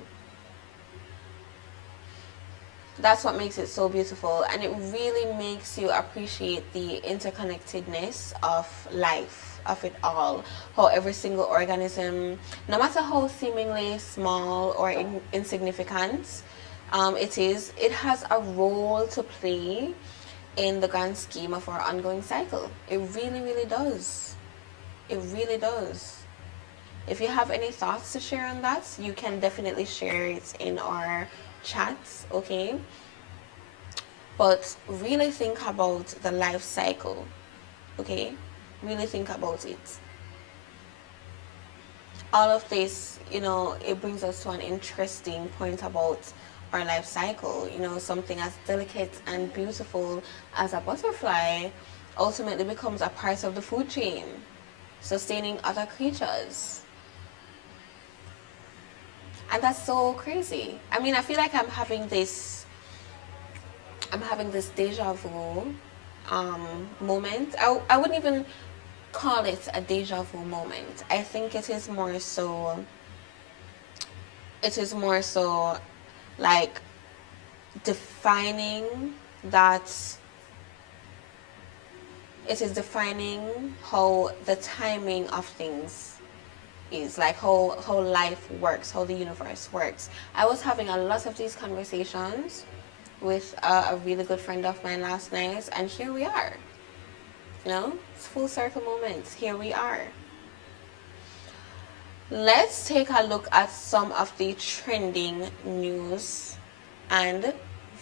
That's what makes it so beautiful, and it really makes you appreciate the interconnectedness of life, of it all. How every single organism, no matter how seemingly small or insignificant it is, it has a role to play in the grand scheme of our ongoing cycle. It really, really does. It really does. If you have any thoughts to share on that, you can definitely share it in our chats, okay? But really think about the life cycle, okay? Really think about it. All of this, it brings us to an interesting point about our life cycle. Something as delicate and beautiful as a butterfly ultimately becomes a part of the food chain, sustaining other creatures. And that's so crazy. I mean, I feel like I'm having this deja vu moment. I wouldn't even call it a deja vu moment. I think it is more so like defining that. It is defining how the timing of things is, like how life works, how the universe works. I was having a lot of these conversations with a really good friend of mine last night, and here we are. It's full circle moments. Here we are. Let's take a look at some of the trending news and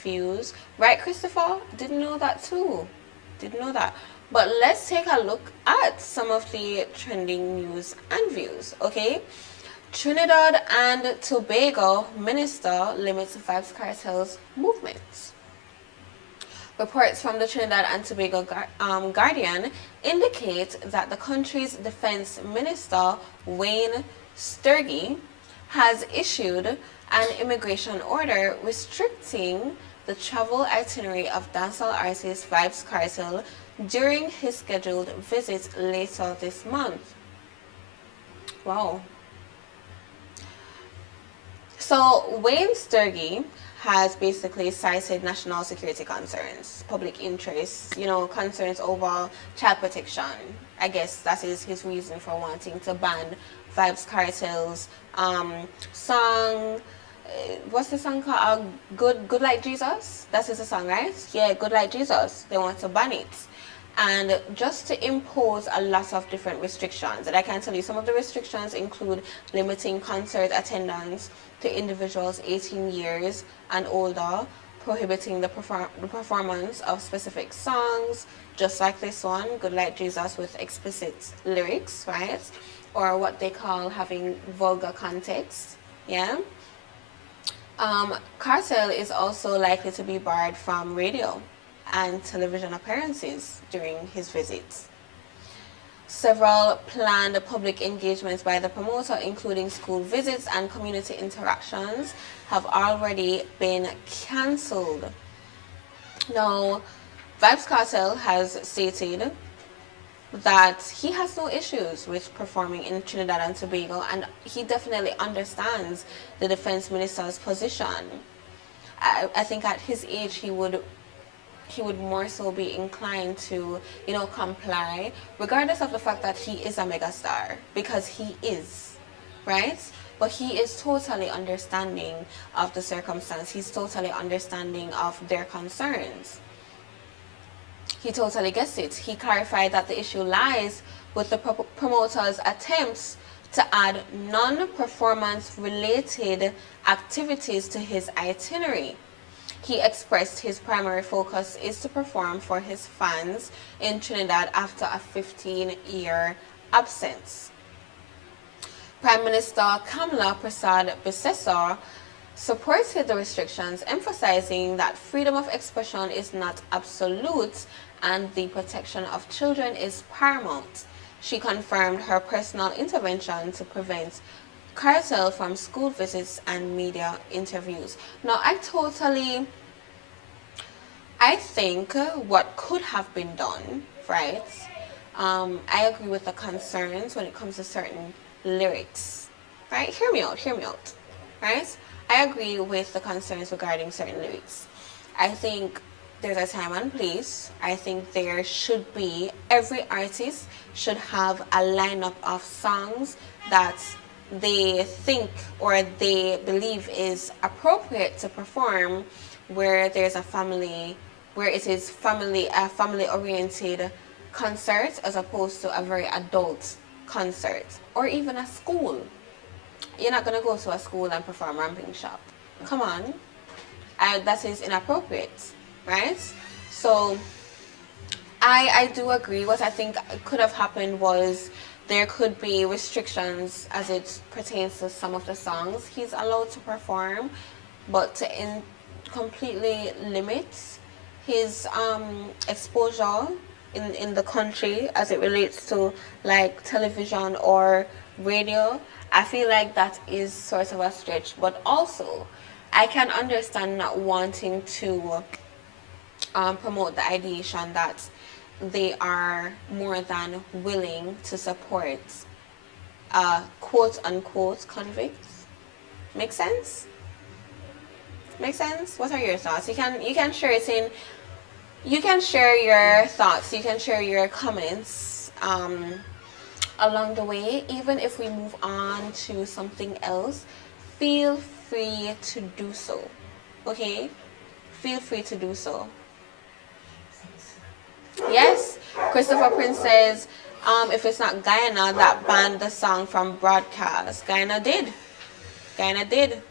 views. Right, Christopher? Didn't know that too. Didn't know that. But let's take a look at some of the trending news and views, okay? Trinidad and Tobago minister limits Vybz Kartel's movements. Reports from the Trinidad and Tobago Guardian indicate that the country's defense minister, Wayne Sturgey, has issued an immigration order restricting the travel itinerary of dancehall artist Vybz Kartel during his scheduled visit later this month. Wow. So Wayne Sturgey has basically cited national security concerns, public interests, concerns over child protection. I guess that is his reason for wanting to ban Vybz Kartel's song. What's the song called? Good Like Jesus? That is the song, right? Yeah, Good Like Jesus. They want to ban it. And just to impose a lot of different restrictions. And I can tell you some of the restrictions include limiting concert attendance to individuals 18 years and older, prohibiting the performance of specific songs, just like this one, Good Like Jesus, with explicit lyrics, right? Or what they call having vulgar context, yeah? Kartel is also likely to be barred from radio and television appearances during his visits. Several planned public engagements by the promoter, including school visits and community interactions, have already been cancelled. Now, Vybz Kartel has stated that he has no issues with performing in Trinidad and Tobago, and he definitely understands the defense minister's position. I think at his age he would more so be inclined to, comply, regardless of the fact that he is a megastar, because he is, right? But he is totally understanding of the circumstance. He's totally understanding of their concerns. He totally gets it. He clarified that the issue lies with the promoter's attempts to add non-performance related activities to his itinerary. He expressed his primary focus is to perform for his fans in Trinidad after a 15-year absence. Prime Minister Kamla Prasad Bisesar supported the restrictions, emphasizing that freedom of expression is not absolute and the protection of children is paramount. She confirmed her personal intervention to prevent Kartel from school visits and media interviews. Now, I think what could have been done, right? I agree with the concerns when it comes to certain lyrics, right? Hear me out, right? I agree with the concerns regarding certain lyrics. I think there's a time and place. I think there should be, every artist should have a lineup of songs that they think or they believe is appropriate to perform where there's a family where it is family oriented concert as opposed to a very adult concert, or even a school. You're not gonna go to a school and perform Ramping Shop. Come on, that is inappropriate, right? So I do agree. What I think could have happened was there could be restrictions as it pertains to some of the songs he's allowed to perform, but to completely limit his exposure in the country as it relates to like television or radio, I feel like that is sort of a stretch. But also, I can understand not wanting to promote the ideation that they are more than willing to support quote unquote convicts. Make sense? Make sense? What are your thoughts? You can share it in. You can share your thoughts. You can share your comments along the way. Even if we move on to something else, feel free to do so. Okay? Feel free to do so. Yes, Christopher Prince says, if it's not Guyana that banned the song from broadcast. Guyana did. Guyana did.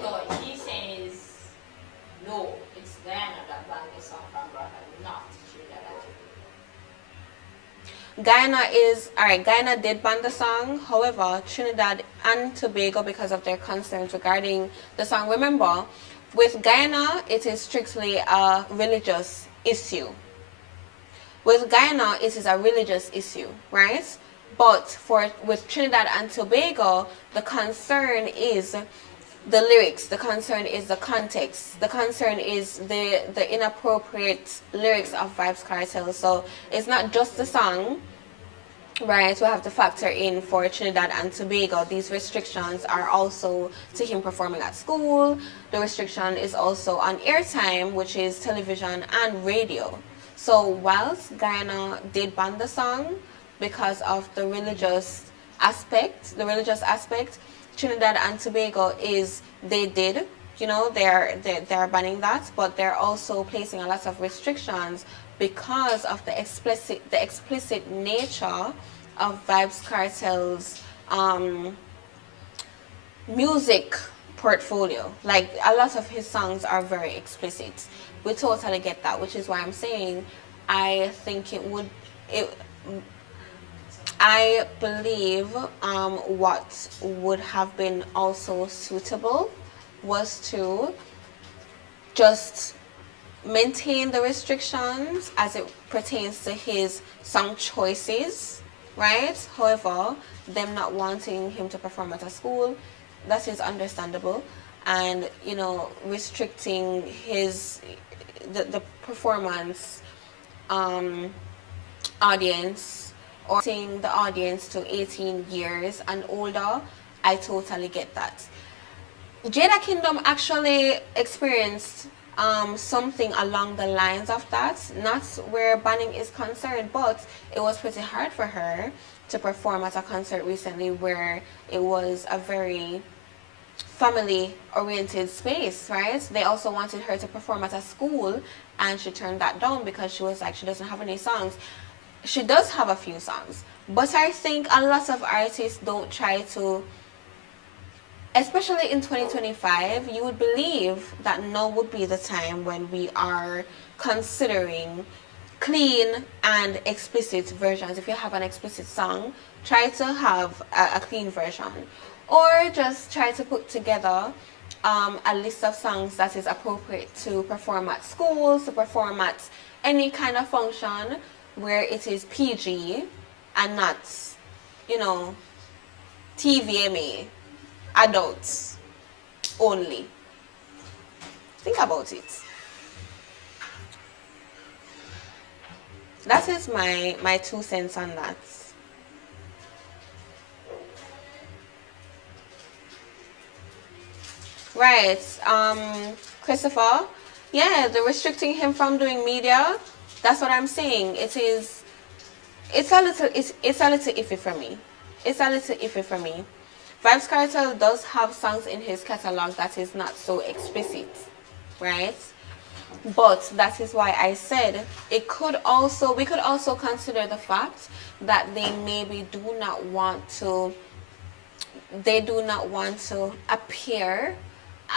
No, he says no, it's Guyana that banned the song from broadcast, not Trinidad and Tobago. Guyana is, alright, Guyana did ban the song. However, Trinidad and Tobago, because of their concerns regarding the song, remember, with Guyana, it is strictly a religious issue. With Guyana, it is a religious issue, right? But with Trinidad and Tobago, the concern is the lyrics, the concern is the context, the concern is the inappropriate lyrics of Vybz Kartel. So it's not just the song, right? We have to factor in for Trinidad and Tobago. These restrictions are also to him performing at school. The restriction is also on airtime, which is television and radio. So whilst Guyana did ban the song because of the religious aspect, Trinidad and Tobago they did, they're banning that, but they're also placing a lot of restrictions because of the explicit nature of Vybz Kartel's music portfolio. Like, a lot of his songs are very explicit. We totally get that, which is why I'm saying I think I believe what would have been also suitable was to just maintain the restrictions as it pertains to his song choices, right? However, them not wanting him to perform at a school, that is understandable. And, restricting the performance audience, or seeing the audience to 18 years and older, I totally get that. Jada Kingdom actually experienced something along the lines of that, not where banning is concerned, but it was pretty hard for her to perform at a concert recently where it was a very family-oriented space, right? They also wanted her to perform at a school, and she turned that down because she was like, she doesn't have any songs. She does have a few songs, but I think a lot of artists don't try to, especially in 2025, you would believe that now would be the time when we are considering clean and explicit versions. If you have an explicit song, try to have a clean version. Or just try to put together a list of songs that is appropriate to perform at schools, to perform at any kind of function where it is PG and not, TVMA, adults only. Think about it. That is my 2 cents on that. Right, Christopher. Yeah, they're restricting him from doing media. That's what I'm saying. It's a little iffy for me. It's a little iffy for me. Vybz Kartel does have songs in his catalog that is not so explicit, right? But that is why I said we could also consider the fact that they maybe do not want to appear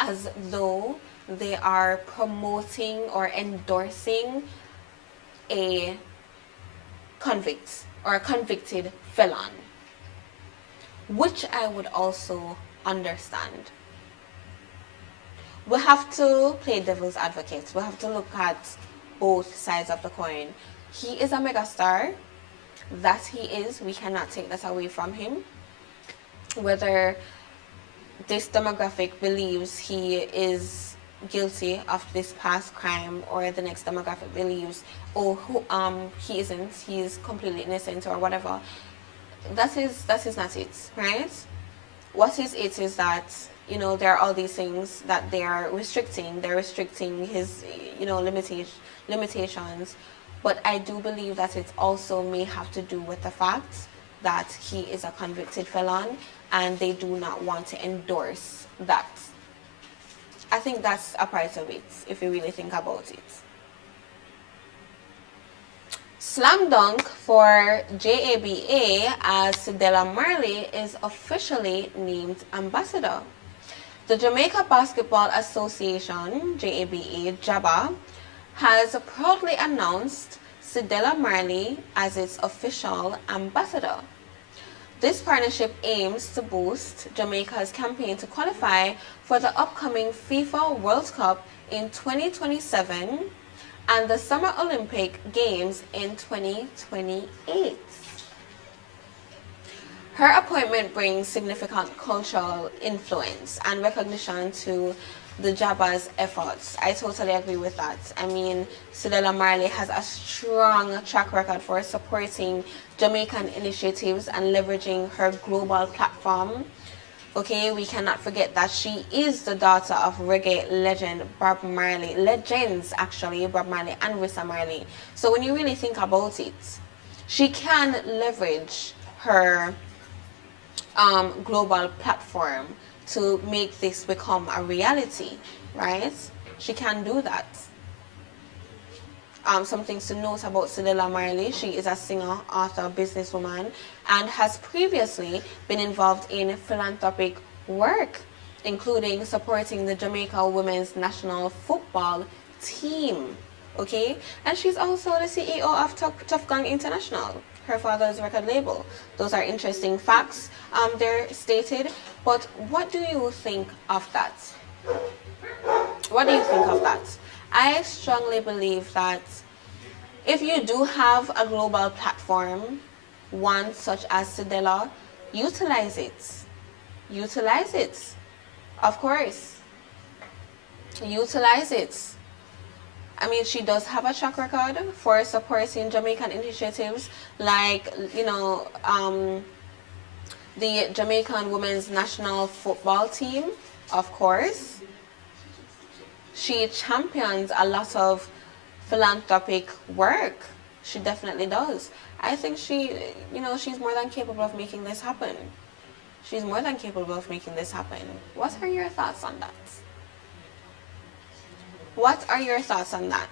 as though they are promoting or endorsing a convict or a convicted felon, which I would also understand. We have to play devil's advocate. We have to look at both sides of the coin. He is a megastar. That he is. We cannot take that away from him. Whether this demographic believes he is guilty of this past crime, or the next demographic believes, he isn't, he is completely innocent, or whatever. That is not it, right? What is it is that, you know, there are all these things that they are restricting. They're restricting his, you know, limitations. But I do believe that it also may have to do with the fact that he is a convicted felon, and they do not want to endorse that. I think that's a part of it, if you really think about it. Slam dunk for JABA, as Cedella Marley is officially named ambassador. The Jamaica Basketball Association, JABA, has proudly announced Cedella Marley as its official ambassador. This partnership aims to boost Jamaica's campaign to qualify for the upcoming FIFA World Cup in 2027 and the Summer Olympic Games in 2028. Her appointment brings significant cultural influence and recognition to the Jaba's efforts. I totally agree with that. I mean, Cedella Marley has a strong track record for supporting Jamaican initiatives and leveraging her global platform. Okay, we cannot forget that she is the daughter of reggae legend Bob Marley. Legends, actually, Bob Marley and Rissa Marley. So when you really think about it, she can leverage her global platform to make this become a reality, right? She can do that. Some things to note about Cedella Marley: she is a singer, author, businesswoman, and has previously been involved in philanthropic work, including supporting the Jamaica women's national football team. Okay, and she's also the CEO of Tough Gang International, her father's record label. Those are interesting facts they're stated. But what do you think of that? What do you think of that? I strongly believe that if you do have a global platform, one such as Cedella, utilize it. Utilize it. Of course. Utilize it. I mean, she does have a track record for supporting Jamaican initiatives like, you know, the Jamaican women's national football team, of course. She champions a lot of philanthropic work. She definitely does. I think she, you know, she's more than capable of making this happen. She's more than capable of making this happen. What are your thoughts on that? What are your thoughts on that?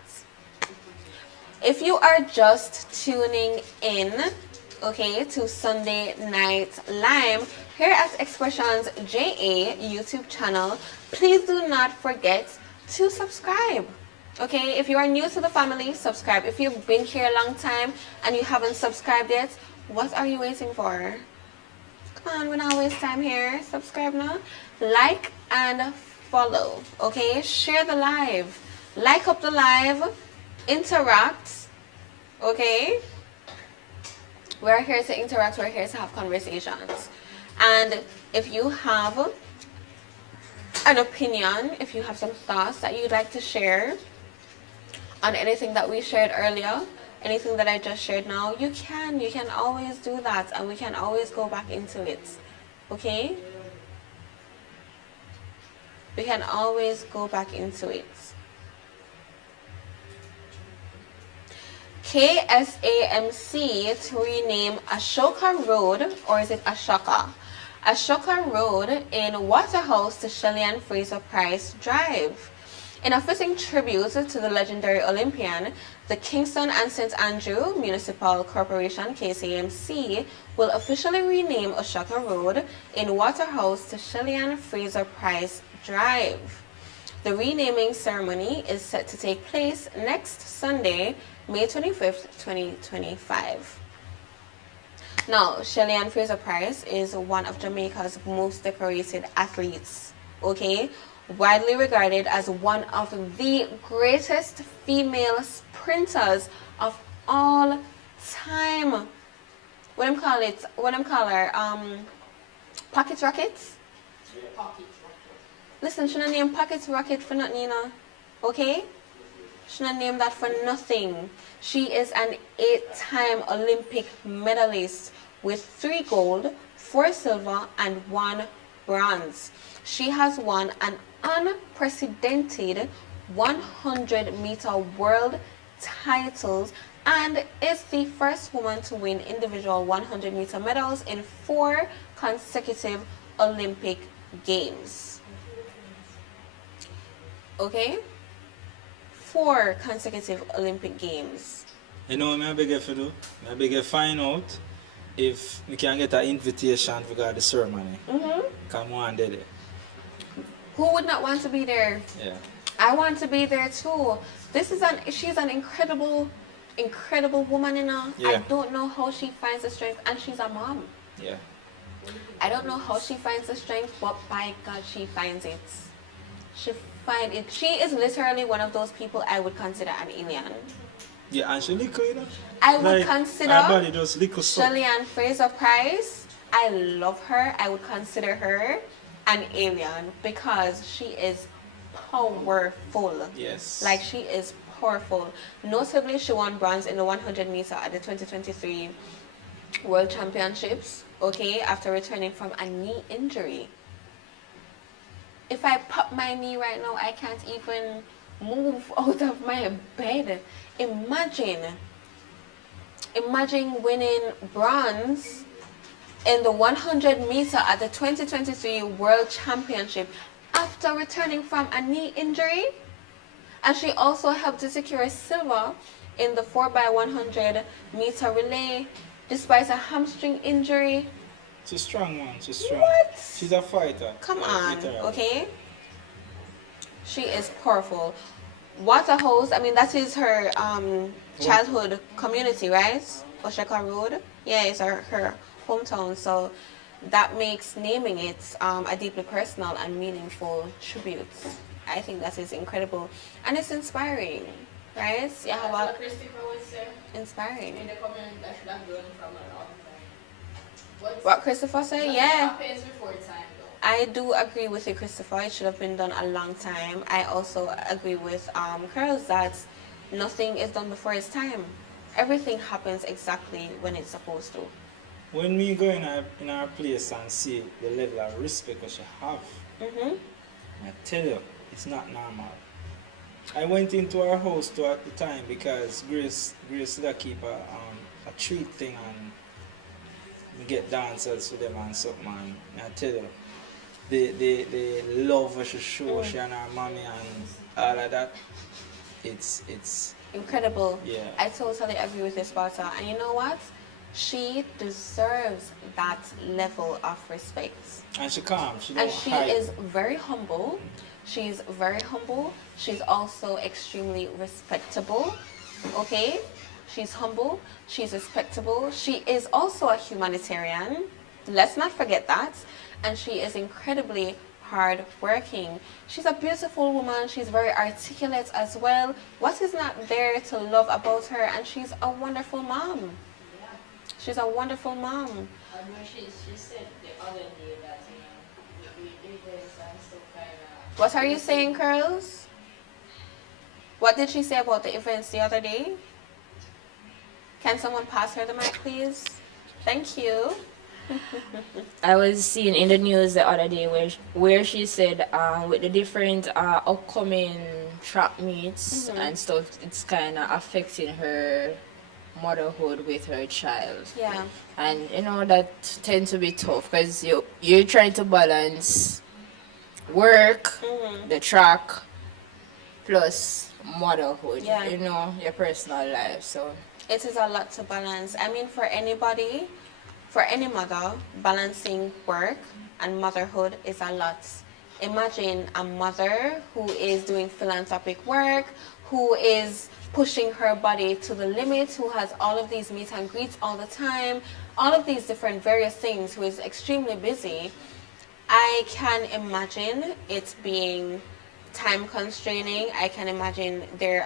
If you are just tuning in, okay, to Sunday Night Lyme here at Xpressionz JA YouTube channel, please do not forget to subscribe. Okay, if you are new to the family, subscribe. If you've been here a long time and you haven't subscribed yet, what are you waiting for? Come on, we're not waste time here. Subscribe now. Like and follow. Okay, share the live. Like up the live. Interact. Okay. We're here to interact. We're here to have conversations. And if you have an opinion, if you have some thoughts that you'd like to share on anything that we shared earlier, anything that I just shared now, you can always do that, and we can always go back into it. Okay? We can always go back into it. KSAMC to rename Ashoka Road, or is it Ashoka? Ashoka Road in Waterhouse to Shelley and Fraser Price Drive. In a fitting tribute to the legendary Olympian, the Kingston and St. Andrew Municipal Corporation, KCMC, will officially rename Osaka Road in Waterhouse to Shelley Fraser Price Drive. The renaming ceremony is set to take place next Sunday, May 25th, 2025. Now, Shelley Fraser Price is one of Jamaica's most decorated athletes, okay? Widely regarded as one of the greatest female sprinters of all time. What I'm call her? Pocket Rockets? Pocket rocket. Listen, she not name Pocket Rocket for nothing, you know. Okay? She not name that for nothing. She is an 8-time Olympic medalist with 3 gold, 4 silver, and 1 bronze. She has won an unprecedented 100-meter world titles and is the first woman to win individual 100-meter medals in 4 consecutive Olympic Games. Okay? 4 consecutive Olympic Games. You know what I beg you to do? I beg you to find out if we can get an invitation for the ceremony. Come on, did it. Who would not want to be there? Yeah. I want to be there too. She's an incredible woman, you know. Yeah. I don't know how she finds the strength, and she's a mom. Yeah. I don't know how she finds the strength, but by God, she finds it. She is literally one of those people I would consider an alien. Yeah, and she little, you know. I would consider her body just little Shelley Fraser Price. I love her. I would consider her an alien because she is powerful. Yes. Like, she is powerful. Notably, she won bronze in the 100 meter at the 2023 World Championships, okay, after returning from a knee injury. If I pop my knee right now, I can't even move out of my bed. Imagine winning bronze in the 100 meter at the 2023 World Championship after returning from a knee injury. And she also helped to secure silver in the 4x100 meter relay despite a hamstring injury. She's strong, man. She's strong. What? She's a fighter. Come on, literally. okay? She is powerful. Waterhouse, I mean, that is her childhood community, right? Osaka Road. Yeah, it's her hometown. So that makes naming it a deeply personal and meaningful tribute. I think that is incredible. And it's inspiring, right? Yeah, That's what Christopher would say. inspiring. In the comment, that should have done from a long time. What Christopher said? Nothing Yeah. happens before time, though. I do agree with you, Christopher. It should have been done a long time. I also agree with Curls that nothing is done before its time. Everything happens exactly when it's supposed to. When we go in our place and see the level of respect that she have, I tell you, it's not normal. I went into our house too at the time because Grace did keep a treat thing and we get dancers to them and something, and I tell you, the love that she shows, she and her mommy and all of that, it's Incredible. Yeah. I totally agree with this, Sparta. And you know what? She deserves that level of respect. and she calm. She And don't she hide. is very humble. She's very humble. She's also extremely respectable. Okay? She's humble. She's respectable. She is also a humanitarian. Let's not forget that. And she is incredibly hard-working. She's a beautiful woman. She's very articulate as well. What is not there to love about her? And she's a wonderful mom. Yeah. She's a wonderful mom. And when she said the other day that, we did this and stuff like that. What are you saying, Curls? What did she say about the events the other day? Can someone pass her the mic, please? Thank you. I was seeing in the news the other day where she said with the different upcoming track meets and stuff, it's kind of affecting her motherhood with her child. Yeah. And that tends to be tough because you're trying to balance work, the track, plus motherhood, Yeah. you know, your personal life. So It is a lot to balance. I mean, for anybody, for any mother, balancing work and motherhood is a lot. Imagine a mother who is doing philanthropic work, who is pushing her body to the limit, who has all of these meet and greets all the time, all of these different various things, who is extremely busy. I can imagine it being time constraining. I can imagine there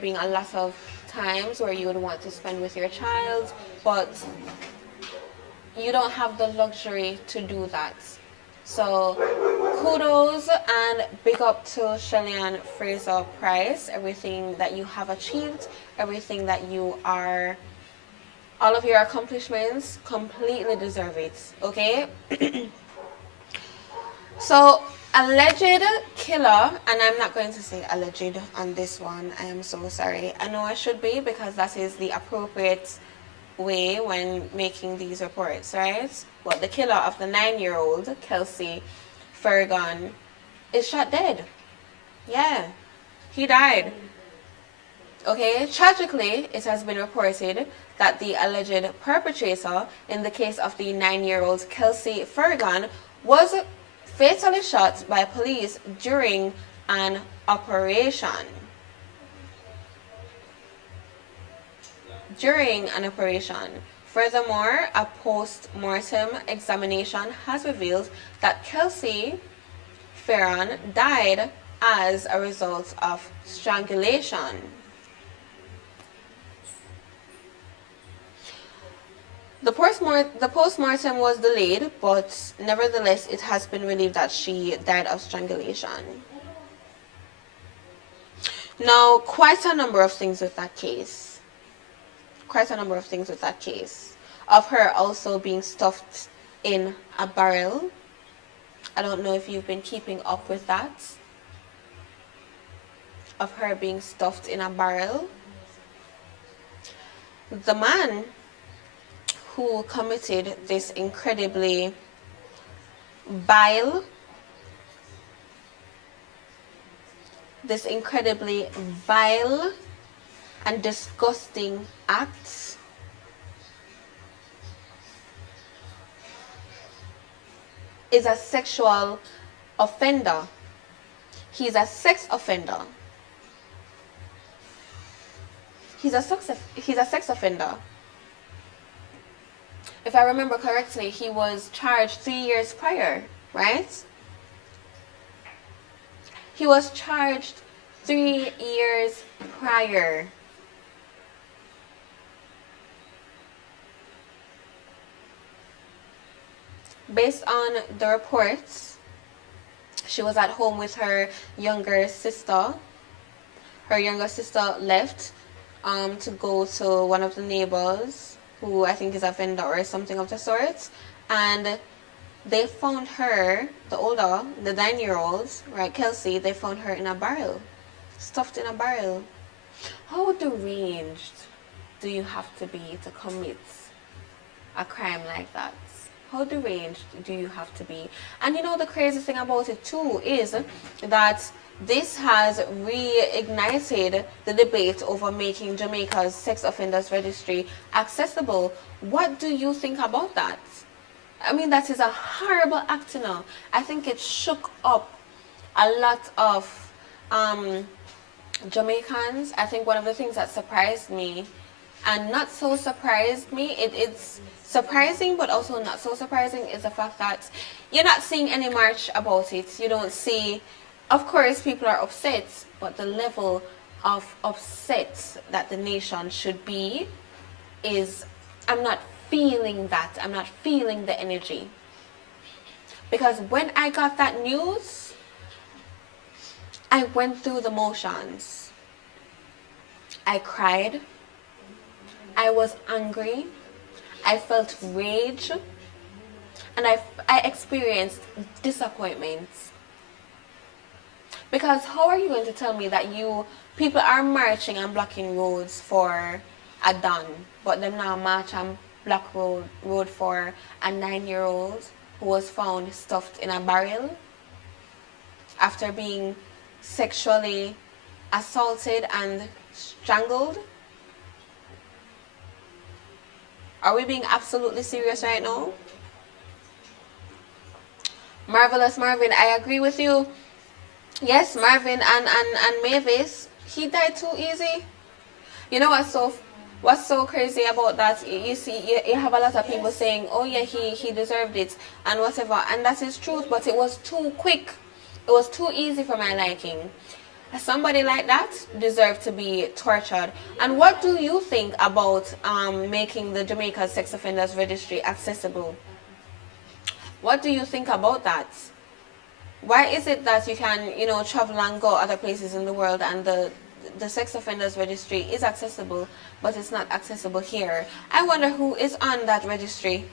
being a lot of times where you would want to spend with your child, but you don't have the luxury to do that. So kudos and big up to Shellyan Fraser Price, everything that you have achieved, everything that you are, all of your accomplishments completely deserve it, okay? So, alleged killer, and I'm not going to say alleged on this one, I am so sorry. I know I should be because that is the appropriate way when making these reports, right? Well, the killer of the 9-year-old, Kelsey Fergon, is shot dead. Yeah, he died. Okay, tragically, it has been reported that the alleged perpetrator in the case of the 9-year-old Kelsey Fergon was fatally shot by police during an operation. Furthermore, a post-mortem examination has revealed that Kelsey Ferron died as a result of strangulation. The postmortem was delayed, but nevertheless, it has been revealed that she died of strangulation. Now, quite a number of things with that case. Of her also being stuffed in a barrel. I don't know if you've been keeping up with that. Of her being stuffed in a barrel. The man who committed this incredibly vile and disgusting act is a sexual offender. He's a sex offender. He's a sex offender. If I remember correctly, he was charged 3 years prior, right? He was charged 3 years prior. Based on the reports, she was at home with her younger sister. Her younger sister left to go to one of the neighbors, who I think is a vendor or something of the sort, and they found her, the 9-year-old, right, Kelsey, they found her in a barrel, stuffed in a barrel. How deranged do you have to be to commit a crime like that? How deranged do you have to be? And you know, the crazy thing about it too is that this has reignited the debate over making Jamaica's sex offenders registry accessible. What do you think about that? I mean, that is a horrible act, you know. I think it shook up a lot of Jamaicans. I think one of the things that surprised me, and not so surprised me, it's surprising but also not so surprising, is the fact that you're not seeing any march about it. You don't see, of course people are upset, but the level of upset that the nation should be is, I'm not feeling that. I'm not feeling the energy. Because when I got that news, I went through the motions. I cried. I was angry. I felt rage. And I experienced disappointment. Because how are you going to tell me that people are marching and blocking roads for a Don, but them now march and block road for a 9-year-old who was found stuffed in a barrel after being sexually assaulted and strangled. Are we being absolutely serious right now? Marvelous Marvin, I agree with you. Yes, Marvin and Mavis, he died too easy. You know what's so crazy about that? You see, you have a lot of people saying, "Oh yeah, he deserved it," and whatever, and that is truth. But it was too quick. It was too easy for my liking. Somebody like that deserved to be tortured. And what do you think about making the Jamaica Sex Offenders Registry accessible? What do you think about that? Why is it that you can, travel and go other places in the world and the sex offenders registry is accessible, but it's not accessible here? I wonder who is on that registry.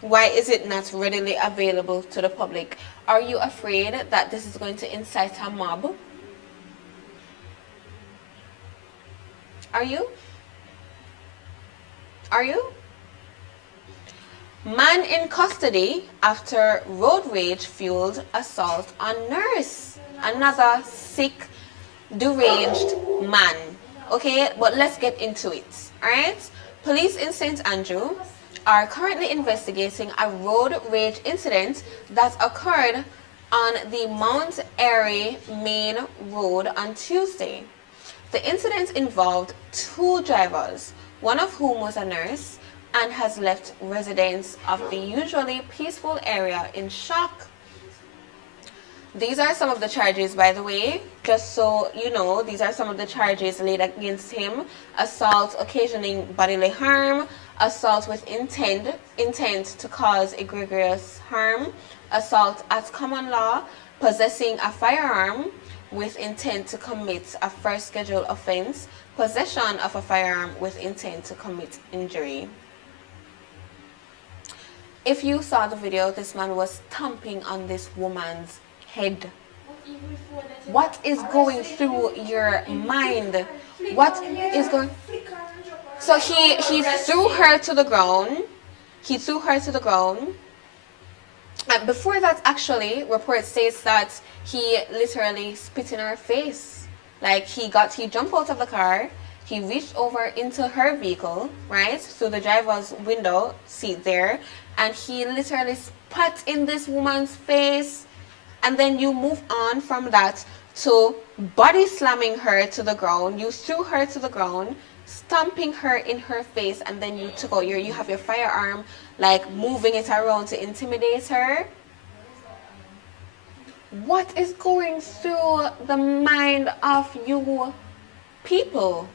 Why is it not readily available to the public? Are you afraid that this is going to incite a mob? Are you? Are you? Man in custody after road rage fueled assault on nurse. Another sick, deranged man. Okay, but let's get into it. Alright? Police in St. Andrew are currently investigating a road rage incident that occurred on the Mount Airy Main Road on Tuesday. The incident involved two drivers, one of whom was a nurse and has left residents of the usually peaceful area in shock. These are some of the charges, by the way, just so you know. These are some of the charges laid against him: assault occasioning bodily harm, assault with intent to cause egregious harm, assault at common law, possessing a firearm with intent to commit a first schedule offense, possession of a firearm with intent to commit injury. If you saw the video, this man was stomping on this woman's head. What is going through your mind? What is going? So he threw her to the ground. He threw her to the ground. And before that, actually, report states that he literally spit in her face. Like he jumped out of the car. He reached over into her vehicle, right, through the driver's window seat there, and he literally spat in this woman's face. And then you move on from that to body slamming her to the ground. You threw her to the ground, stomping her in her face, and then you took out you have your firearm, like moving it around to intimidate her. What is going through the mind of you people?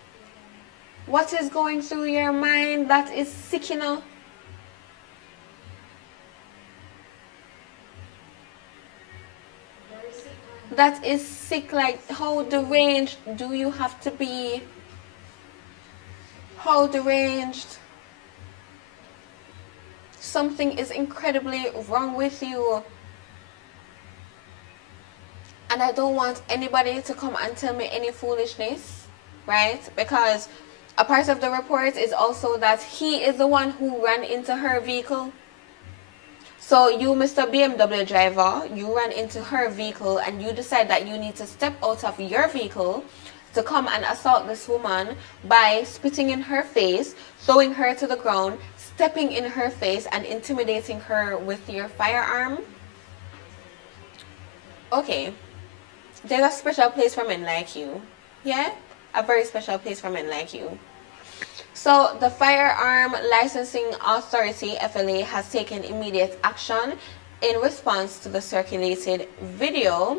What is going through your mind that is sick, That is sick. Like, how deranged do you have to be? How deranged? Something is incredibly wrong with you. And I don't want anybody to come and tell me any foolishness, right? Because a part of the report is also that he is the one who ran into her vehicle. So you, Mr. BMW driver, you ran into her vehicle and you decide that you need to step out of your vehicle to come and assault this woman by spitting in her face, throwing her to the ground, stepping in her face, and intimidating her with your firearm. Okay, there's a special place for men like you. Yeah? A very special place for men like you. So the Firearm Licensing Authority, FLA, has taken immediate action in response to the circulated video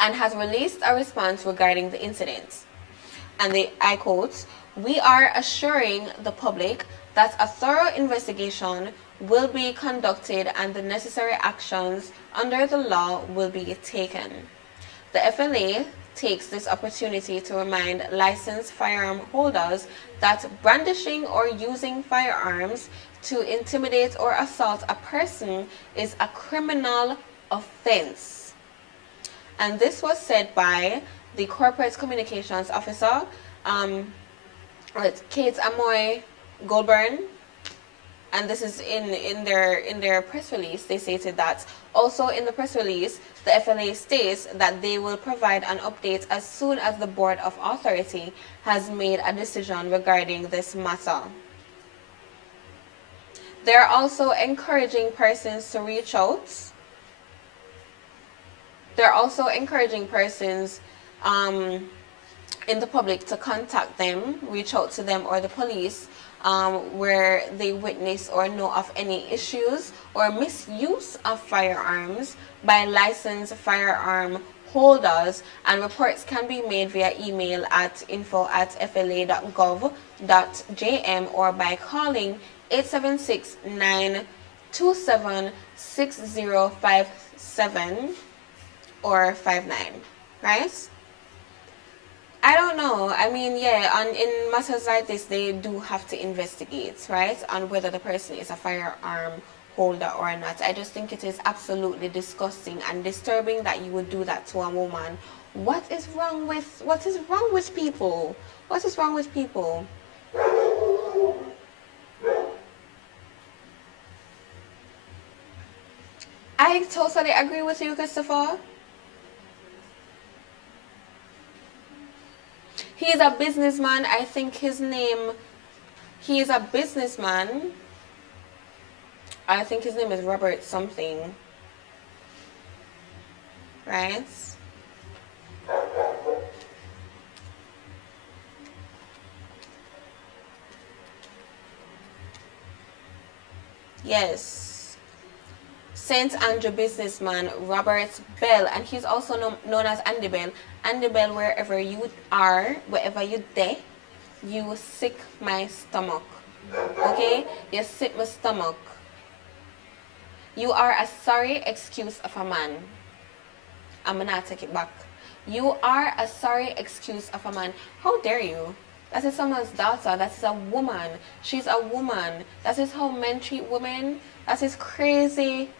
and has released a response regarding the incident. And I quote, "We are assuring the public that a thorough investigation will be conducted and the necessary actions under the law will be taken. The FLA takes this opportunity to remind licensed firearm holders that brandishing or using firearms to intimidate or assault a person is a criminal offense." And this was said by the Corporate Communications Officer, Kate Amoy Goldburn. And this is in their press release. They stated that. Also in the press release, The FLA states that they will provide an update as soon as the Board of Authority has made a decision regarding this matter. They are also encouraging persons to reach out. They're also encouraging persons in the public to contact them, reach out to them or the police where they witness or know of any issues or misuse of firearms by licensed firearm holders, and reports can be made via email at info@fla.gov.jm or by calling 876-927-6057 or 59, right? I don't know. I mean, yeah, in matters like this, they do have to investigate, right, on whether the person is a firearm holder or not. I just think it is absolutely disgusting and disturbing that you would do that to a woman. What is wrong with people? What is wrong with people? I totally agree with you, Christopher. He is a businessman. I think he is a businessman. I think his name is Robert something. Right? Yes. St. Andrew businessman Robert Bell, and he's also known as Andy Bell. Andy Bell, wherever you are, wherever you there, you sick my stomach. Okay? You sick my stomach. You are a sorry excuse of a man. I'm gonna take it back. You are a sorry excuse of a man. How dare you? That is someone's daughter. That is a woman. She's a woman. That is how men treat women. That is crazy.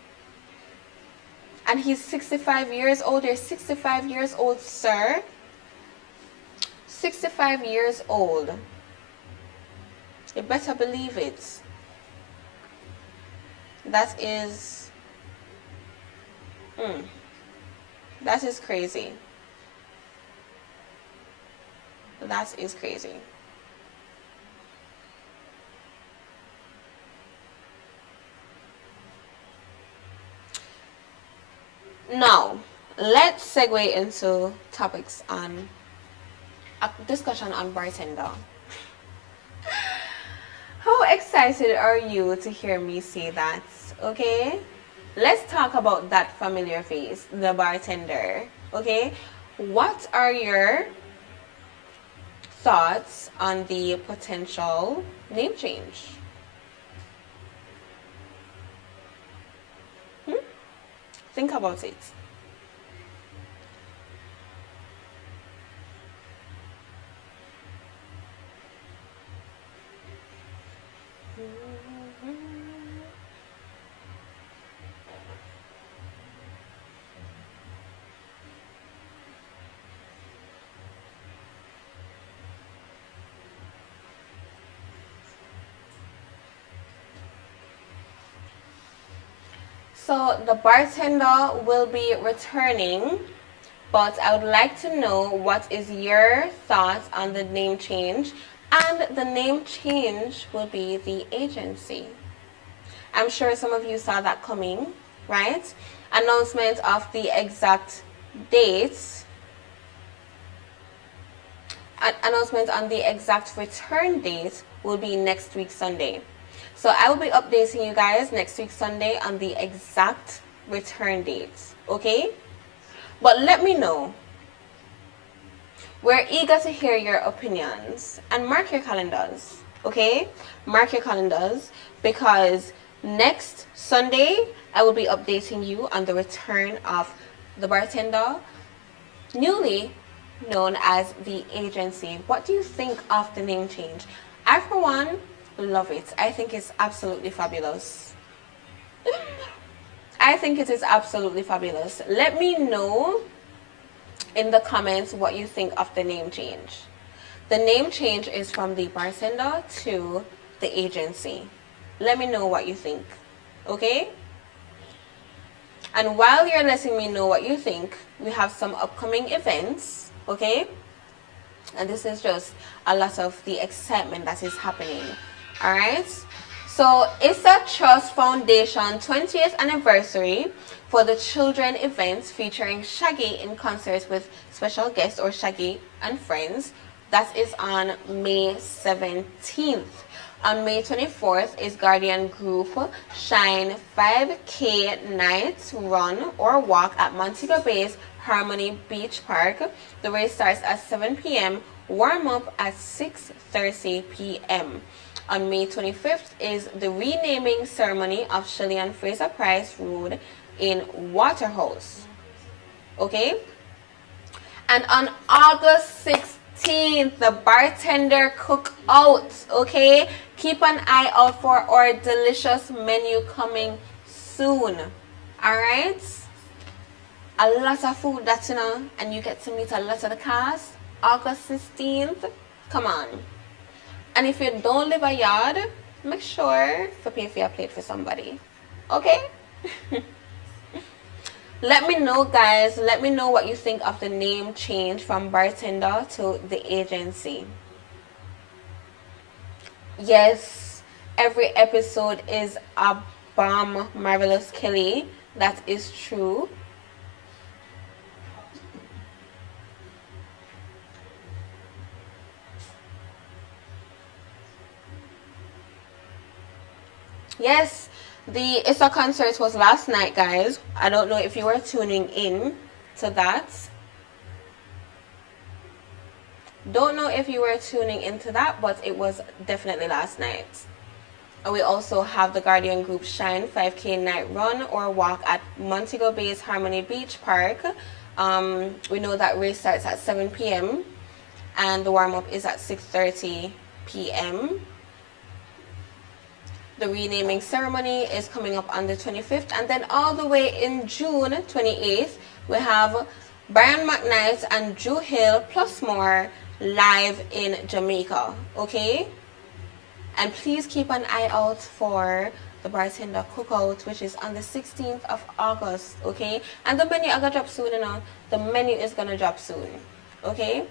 And he's 65 years old. You're 65 years old, sir. 65 years old. You better believe it. That is... that is crazy. That is crazy. Now, let's segue into topics on a discussion on Bartender. How excited are you to hear me say that? Okay? Let's talk about that familiar face, the Bartender. Okay? What are your thoughts on the potential name change? Think about it. So the Bartender will be returning, but I would like to know what is your thoughts on the name change. And the name change will be the agency. I'm sure some of you saw that coming, right? Announcement of the exact dates. Announcement on the exact return date will be next week Sunday. So I will be updating you guys next week Sunday on the exact return dates, okay? But let me know. We're eager to hear your opinions, and mark your calendars, okay? Mark your calendars, because next Sunday I will be updating you on the return of the Bartender, newly known as the agency. What do you think of the name change? I, for one, love it. I think it's absolutely fabulous. I think it is absolutely fabulous. Let me know in the comments what you think of the name change. The name change is from the Bartender to the agency. Let me know what you think. Okay? And while you're letting me know what you think, we have some upcoming events, okay? And this is just a lot of the excitement that is happening, all right? So it's a Trust Foundation 20th anniversary for the children events featuring Shaggy in concerts with special guests or Shaggy and friends. That is on May 17th. On May 24th is Guardian Group Shine 5K night run or walk at Montego Bay's Harmony Beach Park. The race starts at 7 p.m. Warm up at 6:30 p.m. On May 25th is the renaming ceremony of Shelley and Fraser Price Road in Waterhouse. Okay? And on August 16th, the Bartender Cookout. Okay? Keep an eye out for our delicious menu coming soon. Alright? A lot of food that's, you know, and you get to meet a lot of the cast. August 16th. Come on. And if you don't live a yard, make sure to pay for your plate for somebody. Okay? Let me know, guys. Let me know what you think of the name change from Bartender to the agency. Yes, every episode is a bomb, Marvelous Kelly. That is true. Yes, the ISA concert was last night, guys. I don't know if you were tuning in to that. Don't know if you were tuning into that, but it was definitely last night. And we also have the Guardian Group Shine 5K night run or walk at Montego Bay's Harmony Beach Park. We know that race starts at 7 p.m. and the warm-up is at 6:30 p.m. The renaming ceremony is coming up on the 25th. And then all the way in June 28th, we have Brian McKnight and Drew Hill plus more live in Jamaica. Okay? And please keep an eye out for the Bartender Cookout, which is on the 16th of August. Okay? And the menu are going to drop soon, you know. The menu is going to drop soon. Okay?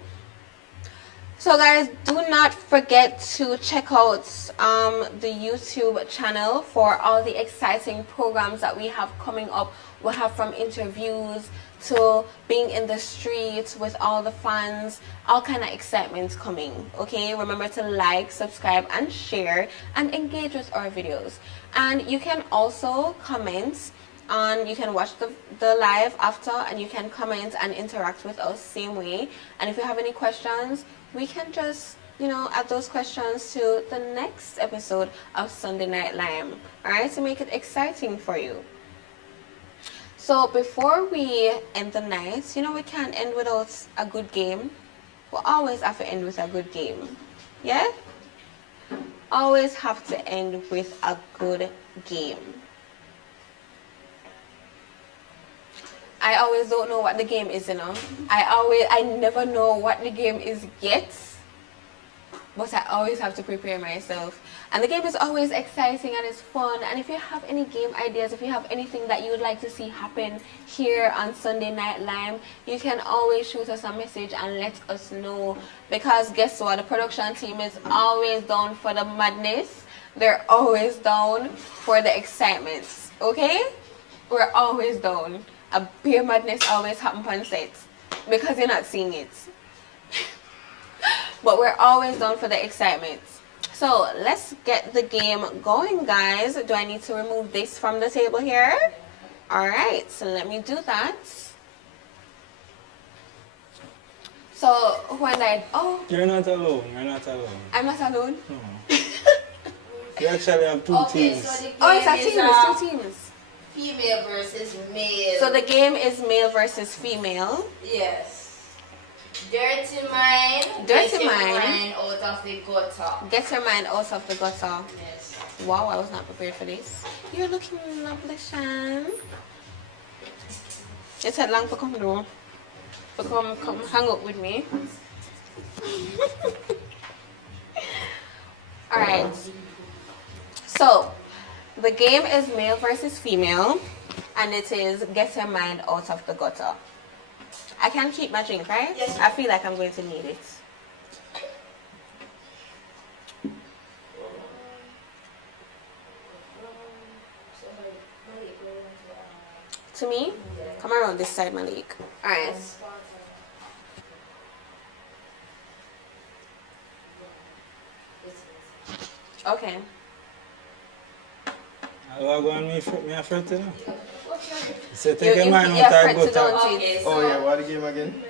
So guys, do not forget to check out the YouTube channel for all the exciting programs that we have coming up. We'll have from interviews to being in the streets with all the fans, all kind of excitement coming. Okay, remember to like, subscribe and share and engage with our videos. And you can also comment on, you can watch the live after and you can comment and interact with us same way. And if you have any questions, we can just, you know, add those questions to the next episode of Sunday Night Lyme, alright, to make it exciting for you. So before we end the night, you know, we can't end without a good game. We always have to end with a good game. Yeah? Always have to end with a good game. I always don't know what the game is, you know. I never know what the game is yet. But I always have to prepare myself. And the game is always exciting and it's fun. And if you have any game ideas, if you have anything that you would like to see happen here on Sunday Night Lyme, you can always shoot us a message and let us know. Because guess what? The production team is always down for the madness. They're always down for the excitement. Okay? We're always down. A beer madness always happens on set because you're not seeing it. But we're always down for the excitement. So let's get the game going, guys. Do I need to remove this from the table here? Alright, so let me do that. So when You're not alone. You're not alone. I'm not alone? No. You actually have two teams. So the game Oh, it's a team. It's 2 teams. Female versus male. So the game is male versus female. Yes. Dirty mind. Dirty Get your mind. out of the gutter. Get your mind out of the gutter. Yes. Wow, I was not prepared for this. You're looking lovely, Shan. It's had long for come though. For come hang out with me. Alright. So the game is male versus female. and it is get your mind out of the gutter. I can keep my drink, right? Yes. I feel like I'm going to need it. To me? Come around this side, Malik. Alright. Okay. I'll go on me afraid to know. So You- take your you- mind you're out of afraid to the don't gutter. eat. Okay, Oh so yeah, what the game again?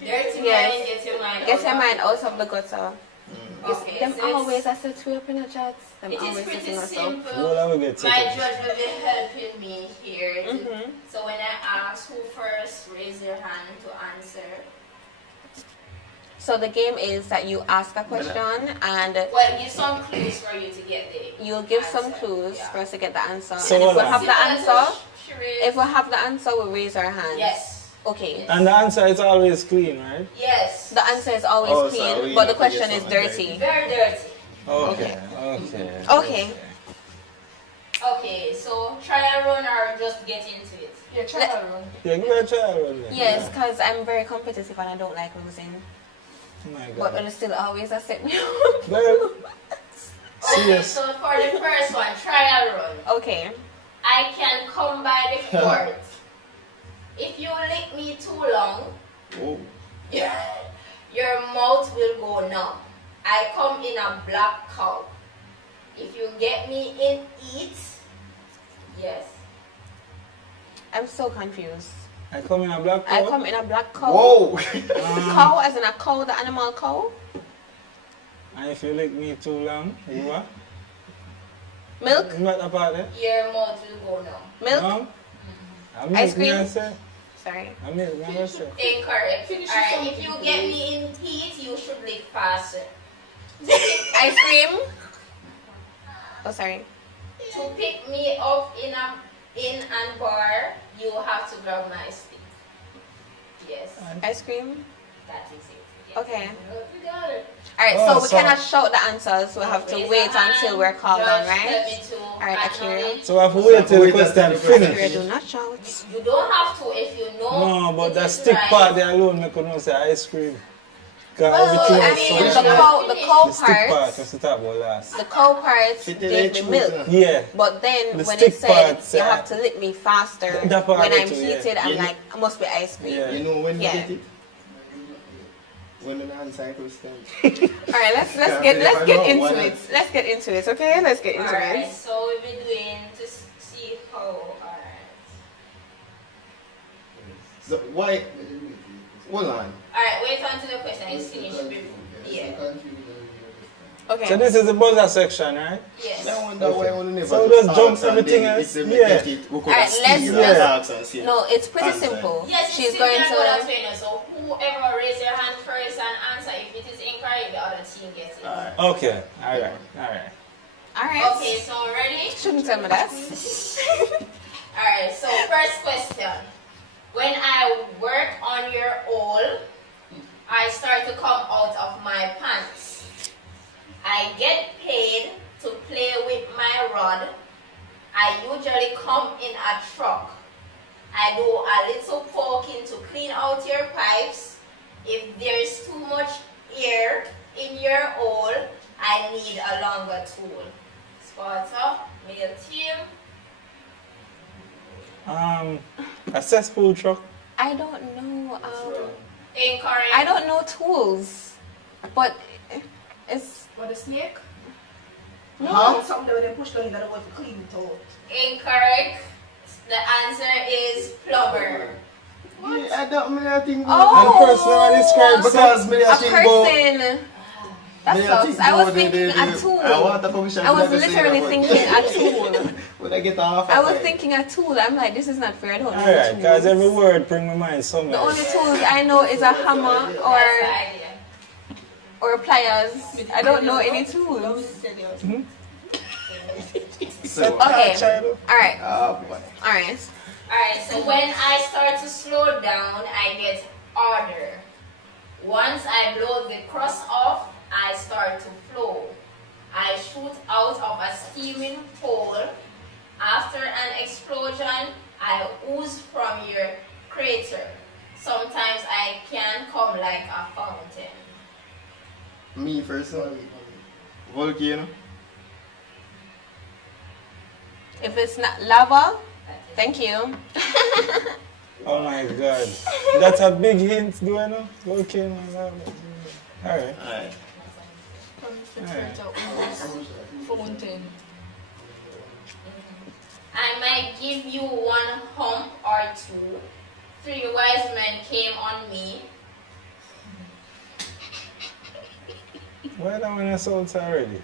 dirty Yes. mind, get your mind Get your out. mind out of the gutter. Okay, Them so always I set you up in a chat. Them it is always pretty setting us up. simple. Well, I will get My tickets. judge will be helping me here. Mhm. So when I ask who first, raise your hand to answer. So the game is that you ask a question and Well, give some clues for you to get there. you'll give some Answer, clues yeah. for us to get the answer. So and if hold we on. have the answer, Charade. if we have the answer, we'll raise our hands. Yes. Okay. And the answer is always clean, right? Yes. The answer is always Oh, so clean, we but the have to get question is something dirty. Very dirty. Okay. Okay. Okay, so trial run or just get into it? Let- Yeah, give it a try run then. Yes, because I'm very competitive and I don't like losing. Oh my But God. it'll still always accept me. Well, Okay, serious. so for the first one, trial run. Okay. I can come by the court. If you lick me too long, Oh. your mouth will go numb. I come in a black cow. If you get me in eat, yes. I'm so confused. I come in a black I coat. come in a black cow. Whoa! Cow as in a cow, the animal cow. And if you lick me too long, you what? Milk. You not about it? Your mouth will go numb. Milk. No? I Ice milk, me cream? I say. Sorry. I milk, me I say. Incorrect. Alright, if you get me in heat, you should lick faster. Ice cream. Oh, sorry. To pick me up in an bar, you have to grab my stick. Yes, Ice cream. that is it. Yes. Okay. You got it. Alright, Oh, so we so- cannot shout the answers. We'll have to Raise wait your hand. until we're called on, Judge, right? let me to Alright, Akira. acknowledge. So I have to wait till the question Akira, finish. do not shout. You don't have to if you know. No, but it the is stick right. part there alone, me could not say ice cream. Because Well, everything I else mean, sounds the good. cow, the cow The stick part, part, what's the top about last? the cow part Fit in gave the me milk. truth, Yeah. But then The when stick it said part, you have to lick me faster That part when I'm too, yeah. heated, I'm Yeah. like, it must be ice cream. Yeah. You know when Yeah. you get it? When an answer question. Alright, let's Yeah, get but if I know, into why it. not? Let's get into it, okay? Let's get into Alright, it. so we'll be doing to see how. Alright. So why? Hold on. Alright, wait until the question is finished. Yeah. Okay. So this is the buzzer section, right? Yes. I wonder why only never So just jump ask and everything then else? if they Yeah. get it, we could Alright, steal let's- and Yeah. ask and see. No, it's pretty Answer. simple. Yes, She's it's going simple and to. good as so whoever raise your hand first and answer, if it is incorrect, the other team gets it. Alright. Okay. Alright. Alright. Alright. Okay, so ready? Shouldn't tell me that. Alright, so first question. When I work on your hole, I start to come out of my pants. I get paid to play with my rod. I usually come in a truck. I do a little poking to clean out your pipes. If there's too much air in your hole, I need a longer tool. Sparta, male team. A cesspool truck. I don't know. Incorrect. I don't know tools, but it's What, a snake? no. Something that they push down that I want to clean it out. Incorrect. The answer is plumber. Yeah, I don't mean I think Oh. And the person I described because me I A think about person. That me I sucks. think I was about the- thinking the- a tool. I want a commission. I was to say literally that, but- thinking a tool. Would I get off? I was thinking a tool. I'm like, this is not fair. I don't know Alright, tools. because every word bring my mind The somewhere. only tools I know is a hammer That's the or idea. pliers. I don't know any tools. So, Okay. Child. Alright. oh boy. Alright. Alright, so when I start to slow down, I get harder. Once I blow the crust off, I start to flow. I shoot out of a steaming hole. After an explosion, I ooze from your crater. Sometimes I can come like a fountain. Me first. Volcano. If it's not lava, thank you. Oh my god. That's a big hint, do I know? Volcano. Alright. Alright. Fountain. I might give you one hump or two. 3 wise men came on me. Why that one is out already?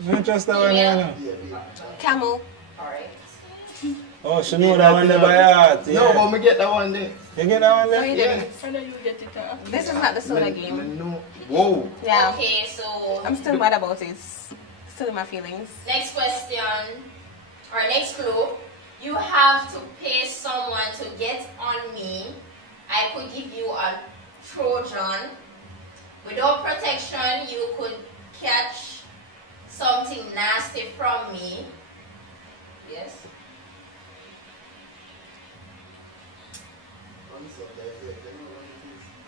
Not just that one, you know. Camel. Alright. Oh, she know that one there by heart. Yeah. No, but me get that one there. You get that one No, there? you Yeah. didn't. This is not the soda game. No. Whoa. Yeah. Okay, so I'm still mad about it. Still in my feelings. next question, or next clue. You have to pay someone to get on me. I could give you a Trojan. Without protection, you could catch something nasty from me. Yes.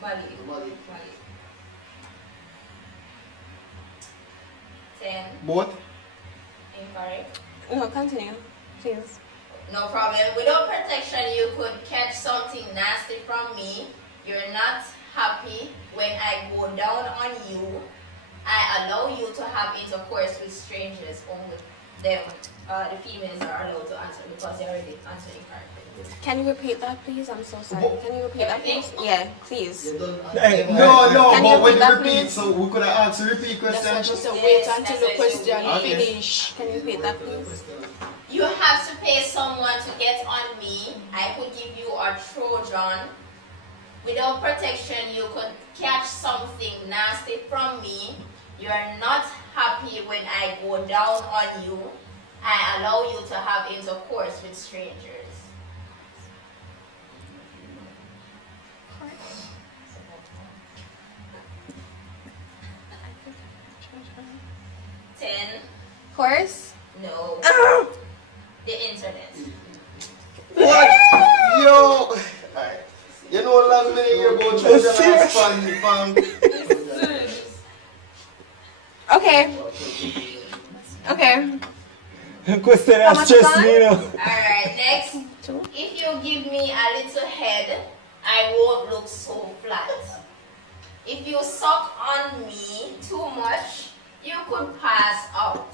Mali. 10. Both. Incorrect. No, continue, please. No problem. Without protection, you could catch something nasty from me. You're not happy when I go down on you. I allow you to have intercourse with strangers. Only them, the females are allowed to answer because they already answered incorrectly. Can you repeat that, please? I'm so sorry. Can you repeat that, please? Yeah, please. Hey, No, Can you but when repeat that, you repeat, please? so we could have asked to repeat question. Wait until the question Okay. finish. Can you repeat that, please? You have to pay someone to get on me. I could give you a Trojan. Without protection, you could catch something nasty from me. You are not happy when I go down on you. I allow you to have intercourse with strangers. Ten. Horse? No. The internet. What? Yo! Alright. You know, last minute you go through the last Okay. Okay. question How that much stressed time? me, you know. Alright, next. If you give me a little head, I won't look so flat. If you suck on me too much, you could pass out.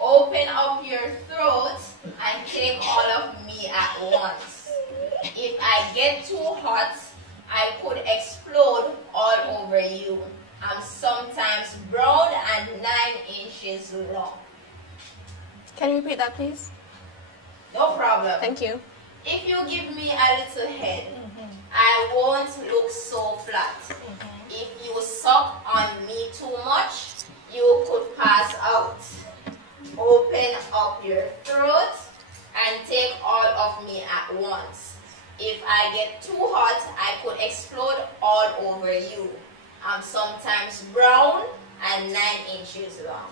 Open up your throat and take all of me at once. If I get too hot, I could explode all over you. I'm sometimes brown and 9 inches long. Can you repeat that, please? No problem. Thank you. If you give me a little head, I won't look so flat. If you suck on me too much, you could pass out. Open up your throat and take all of me at once. If I get too hot, I could explode all over you. I'm sometimes brown and 9 inches long.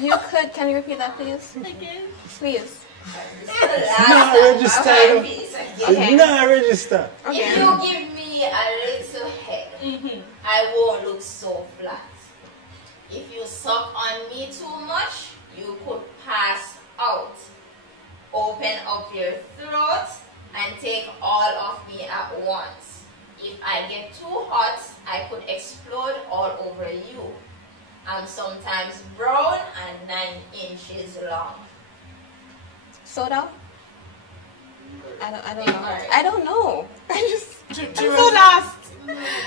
You could. Can you repeat that, please? Again. Please. Not register. Okay. Not register. If Okay. you give me a little head, I won't look so flat. If you suck on me too much, you could pass out. Open up your throat and take all of me at once. If I get too hot, I could explode all over you. I'm sometimes brown and 9 inches long. Soda? I don't know. Alright. I don't know. I'm so lost.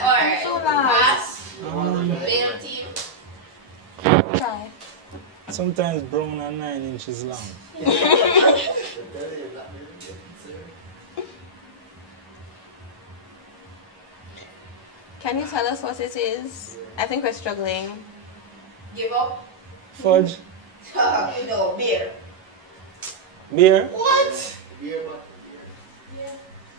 Alright, so lost. pass. Middle team. Try. Sometimes brown and 9 inches long. Can you tell us what it is? I think we're struggling. Give up. Fudge. No, beer. Beer. What?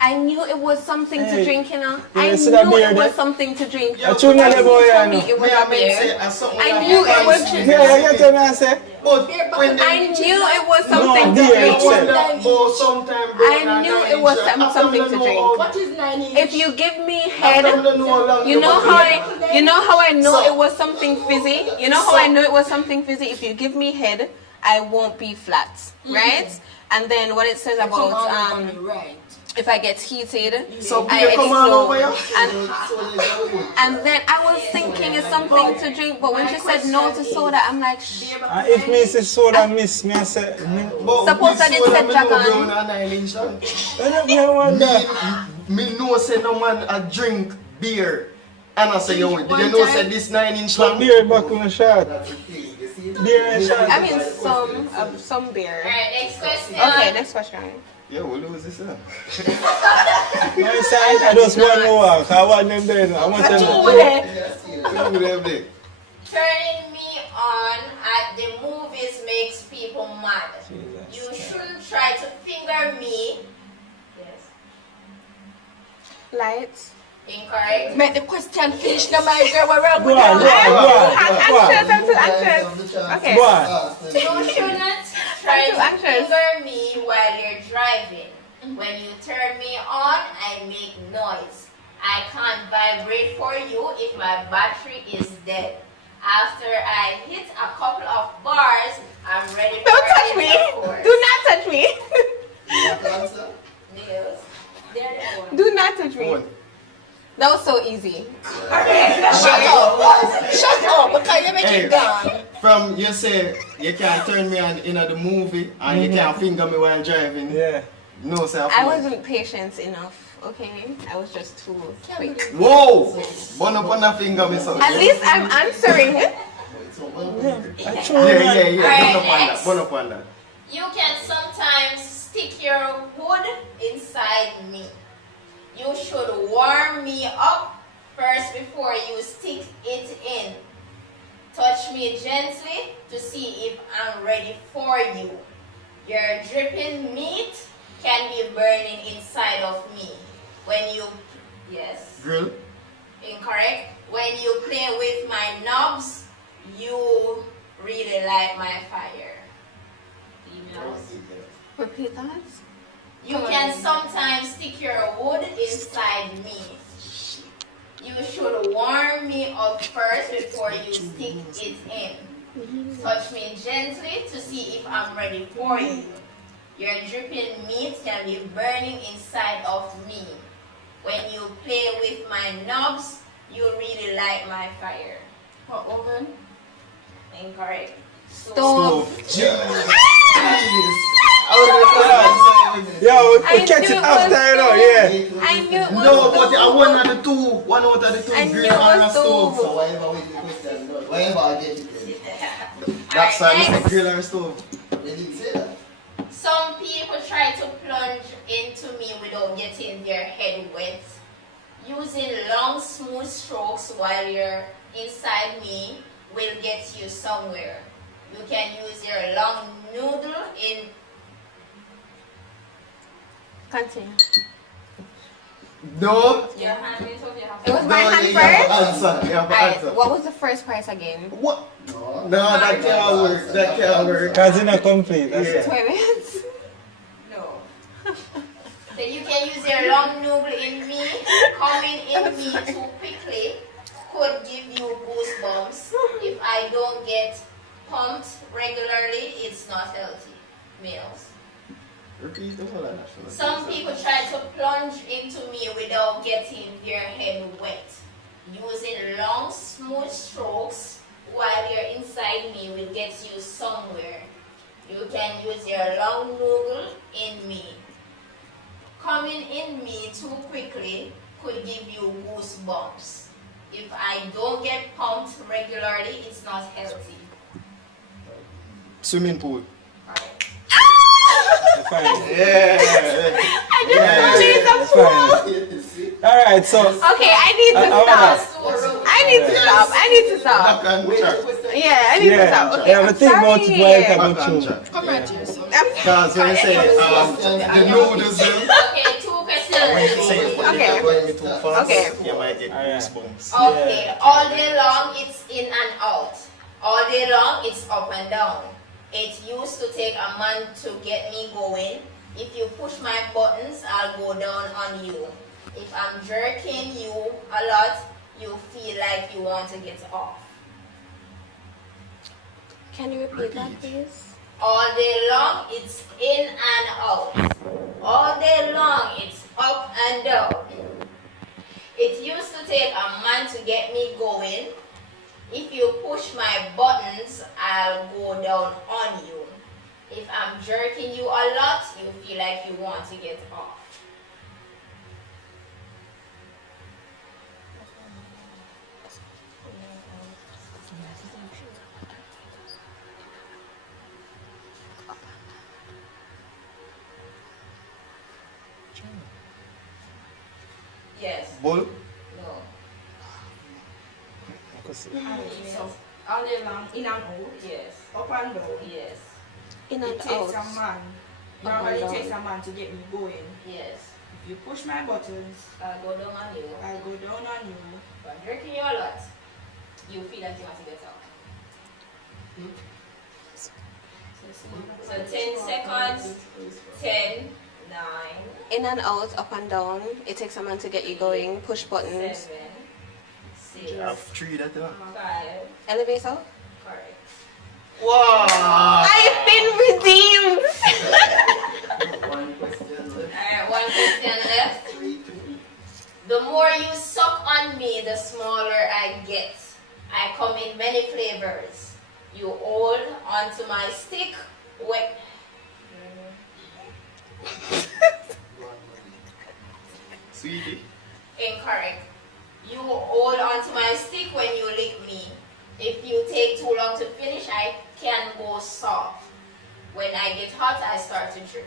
I I knew it was something to Hey, drink, you know. you I see that knew beer it was there? something to drink. Yeah, True, but no, boy, I know. It was me, I a mean, say, beer. as something I like knew it was fancy. Yeah, you tell me I say. But when I they knew it was something No, to beer drink. itself. sometime I knew it was something to drink. What is 9 inch? If you give me head, you you know how I know it was something fizzy. You know how I know it was something fizzy. If you give me head, I won't be flat, right? And then what it says about right. if I get heated, So I beer come on over explode. here. And then I was thinking it's something to drink, but when she said no to soda, I'm like, shh. If me say soda miss, me I say, Suppose I didn't set Jack on. me wonder. Me know say no man a drink beer. And I say, yo, did you know say this 9-inch Some long? beer back on the shot. Beer and shot. I mean, some beer. Alright, next question. Okay, next question. Yeah, we'll lose this one. My side, I just want to walk. I want them there. I want them there. Turning me on at the movies makes people mad. Jesus. You shouldn't try to finger me. Yes. Lights. Incorrect. Make the question finish now, my girl. We're Go on, go on. I'm too anxious. Okay. Go on. You shouldn't try too to anxious. finger me while you're driving. When you turn me on, I make noise. I can't vibrate for you if my battery is dead. After I hit a couple of bars, I'm ready for Don't touch me. intercourse. Do not touch me. Nails. They're the ones. Do not touch me. That was so easy. Shut up, because you make it gone. From you say you can't turn me on in the movie and you can't finger me while driving. Yeah. No, sir. I wasn't patient enough. Okay, I was just too quick. Whoa! Bun up on the finger, me son. At least I'm answering. I true, Yeah. Alright, Bun up on that. You can sometimes stick your wood inside me. You should warm me up first before you stick it in. Touch me gently to see if I'm ready for you. Your dripping meat can be burning inside of me. When you, yes, Grill. incorrect. When you play with my knobs, you really light my fire. Emails. Repeat that. You can sometimes stick your wood inside me. You should warm me up first before you stick it in. Touch me gently to see if I'm ready for you. Your dripping meat can be burning inside of me. When you play with my knobs, you really light my fire. What oven? Incorrect. Stove. Jeez. Yo, I we catch knew it it after, was you know, stove. yeah. I knew it was No, but stove. I one out of two. One out of the two. I knew Grill it and was a stove. stove. Whatever we do question, whatever I get it. That's why I Alright, said next. grill and stove. They didn't say that. Some people try to plunge into me without getting their head wet. Using long, smooth strokes while you're inside me will get you somewhere. You can use your long noodle in. Continue. No. Your hand is over your It was my No, hand you have first. to answer. You have to Alright, answer. what was the first price again? What? No, that can't work. That can't work. Because it's not complete, that's Yeah. it. 20 minutes. No. Then you can use your long noodle in me. Coming in me too quickly could give you goosebumps. If I don't get pumped regularly, it's not healthy. Males. Repeat the whole of that. Some people try to plunge into me without getting their head wet. Using long, smooth strokes while you're inside me will get you somewhere. You can use your long noodle in me. Coming in me too quickly could give you goosebumps. If I don't get pumped regularly, it's not healthy. Swimming pool. Alright. Fine. Yeah. That's fine. Alright, so Okay, I need to stop. I need to stop. I need to stop. Back on track. Yeah, I need to stop. Okay, yeah, but think about it while it Back can on go track. Come right here, son. Because when you say the noodles, Okay, two questions. Okay. Going too fast, Okay. you might get Alright. goosebumps. Okay, all day long it's in and out. All day long it's up and down. It used to take a man to get me going. If you push my buttons, I'll go down on you. If I'm jerking you a lot, you feel like you want to get off. Can you repeat that, please? All day long it's in and out. All day long it's up and down. It used to take a man to get me going. If you push my buttons, I'll go down on you. If I'm jerking you a lot, you feel like you want to get off. Yes. Bull? No. Because So, all day long, in and out, Yes. up and down. Yes. In It and takes out. a man. and Normally, it down. takes a man to get me going. Yes. If you push my buttons, I'll go down on you. I go down on you. If I'm jerking you a lot, you feel like you want to get off. So 10 seconds. 10, 9, In and out, up and down. It takes a man to get you going. Push 7, buttons. 6, I have 3 that one. 5. Elevator. Correct. Wow! I've been redeemed. One question left. Alright, one question left. 3, 2. The more you suck on me, the smaller I get. I come in many flavors. You hold onto my stick. Wait. Sweetie. Incorrect. You hold onto my stick when you lick me. If you take too long to finish, I can go soft. When I get hot, I start to drip.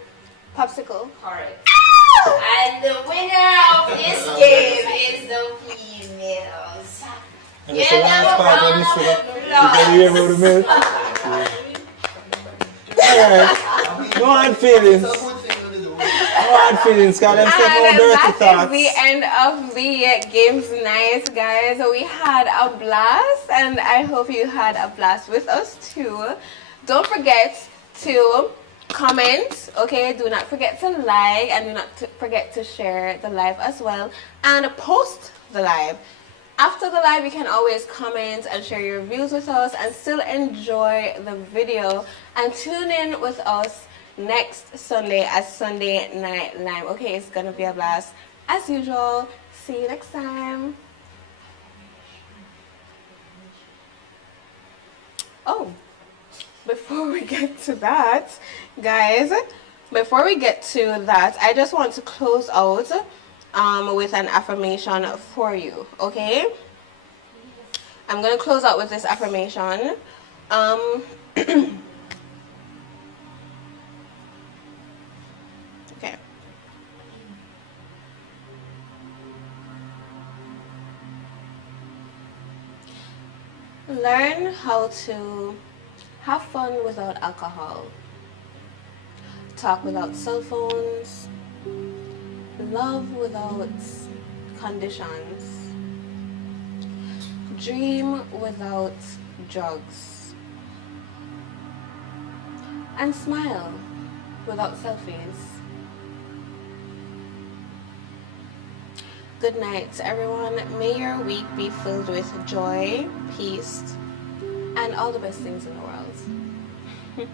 Popsicle. Correct. And the winner of this game is the females. and it's the last part of this one. You can applause. hear about the milk. Alright. No hard feelings. It's a good thing to do. No hard feelings, cause them stuff no And dirty that thoughts. is the end of the games night, guys. We had a blast, and I hope you had a blast with us too. Don't forget to comment, okay? Do not forget to like, and do not forget to share the live as well, and post the live. After the live, you can always comment and share your views with us and still enjoy the video, and tune in with us next Sunday at Sunday Night Lyme. Okay, it's gonna be a blast as usual. See you next time. Oh, before we get to that, guys, I just want to close out with an affirmation for you, okay? I'm gonna close out with this affirmation. Okay. Learn how to have fun without alcohol. Talk without cell phones. Love without conditions. Dream without drugs. And smile without selfies. Good night, everyone. May your week be filled with joy, peace, and all the best things in the world.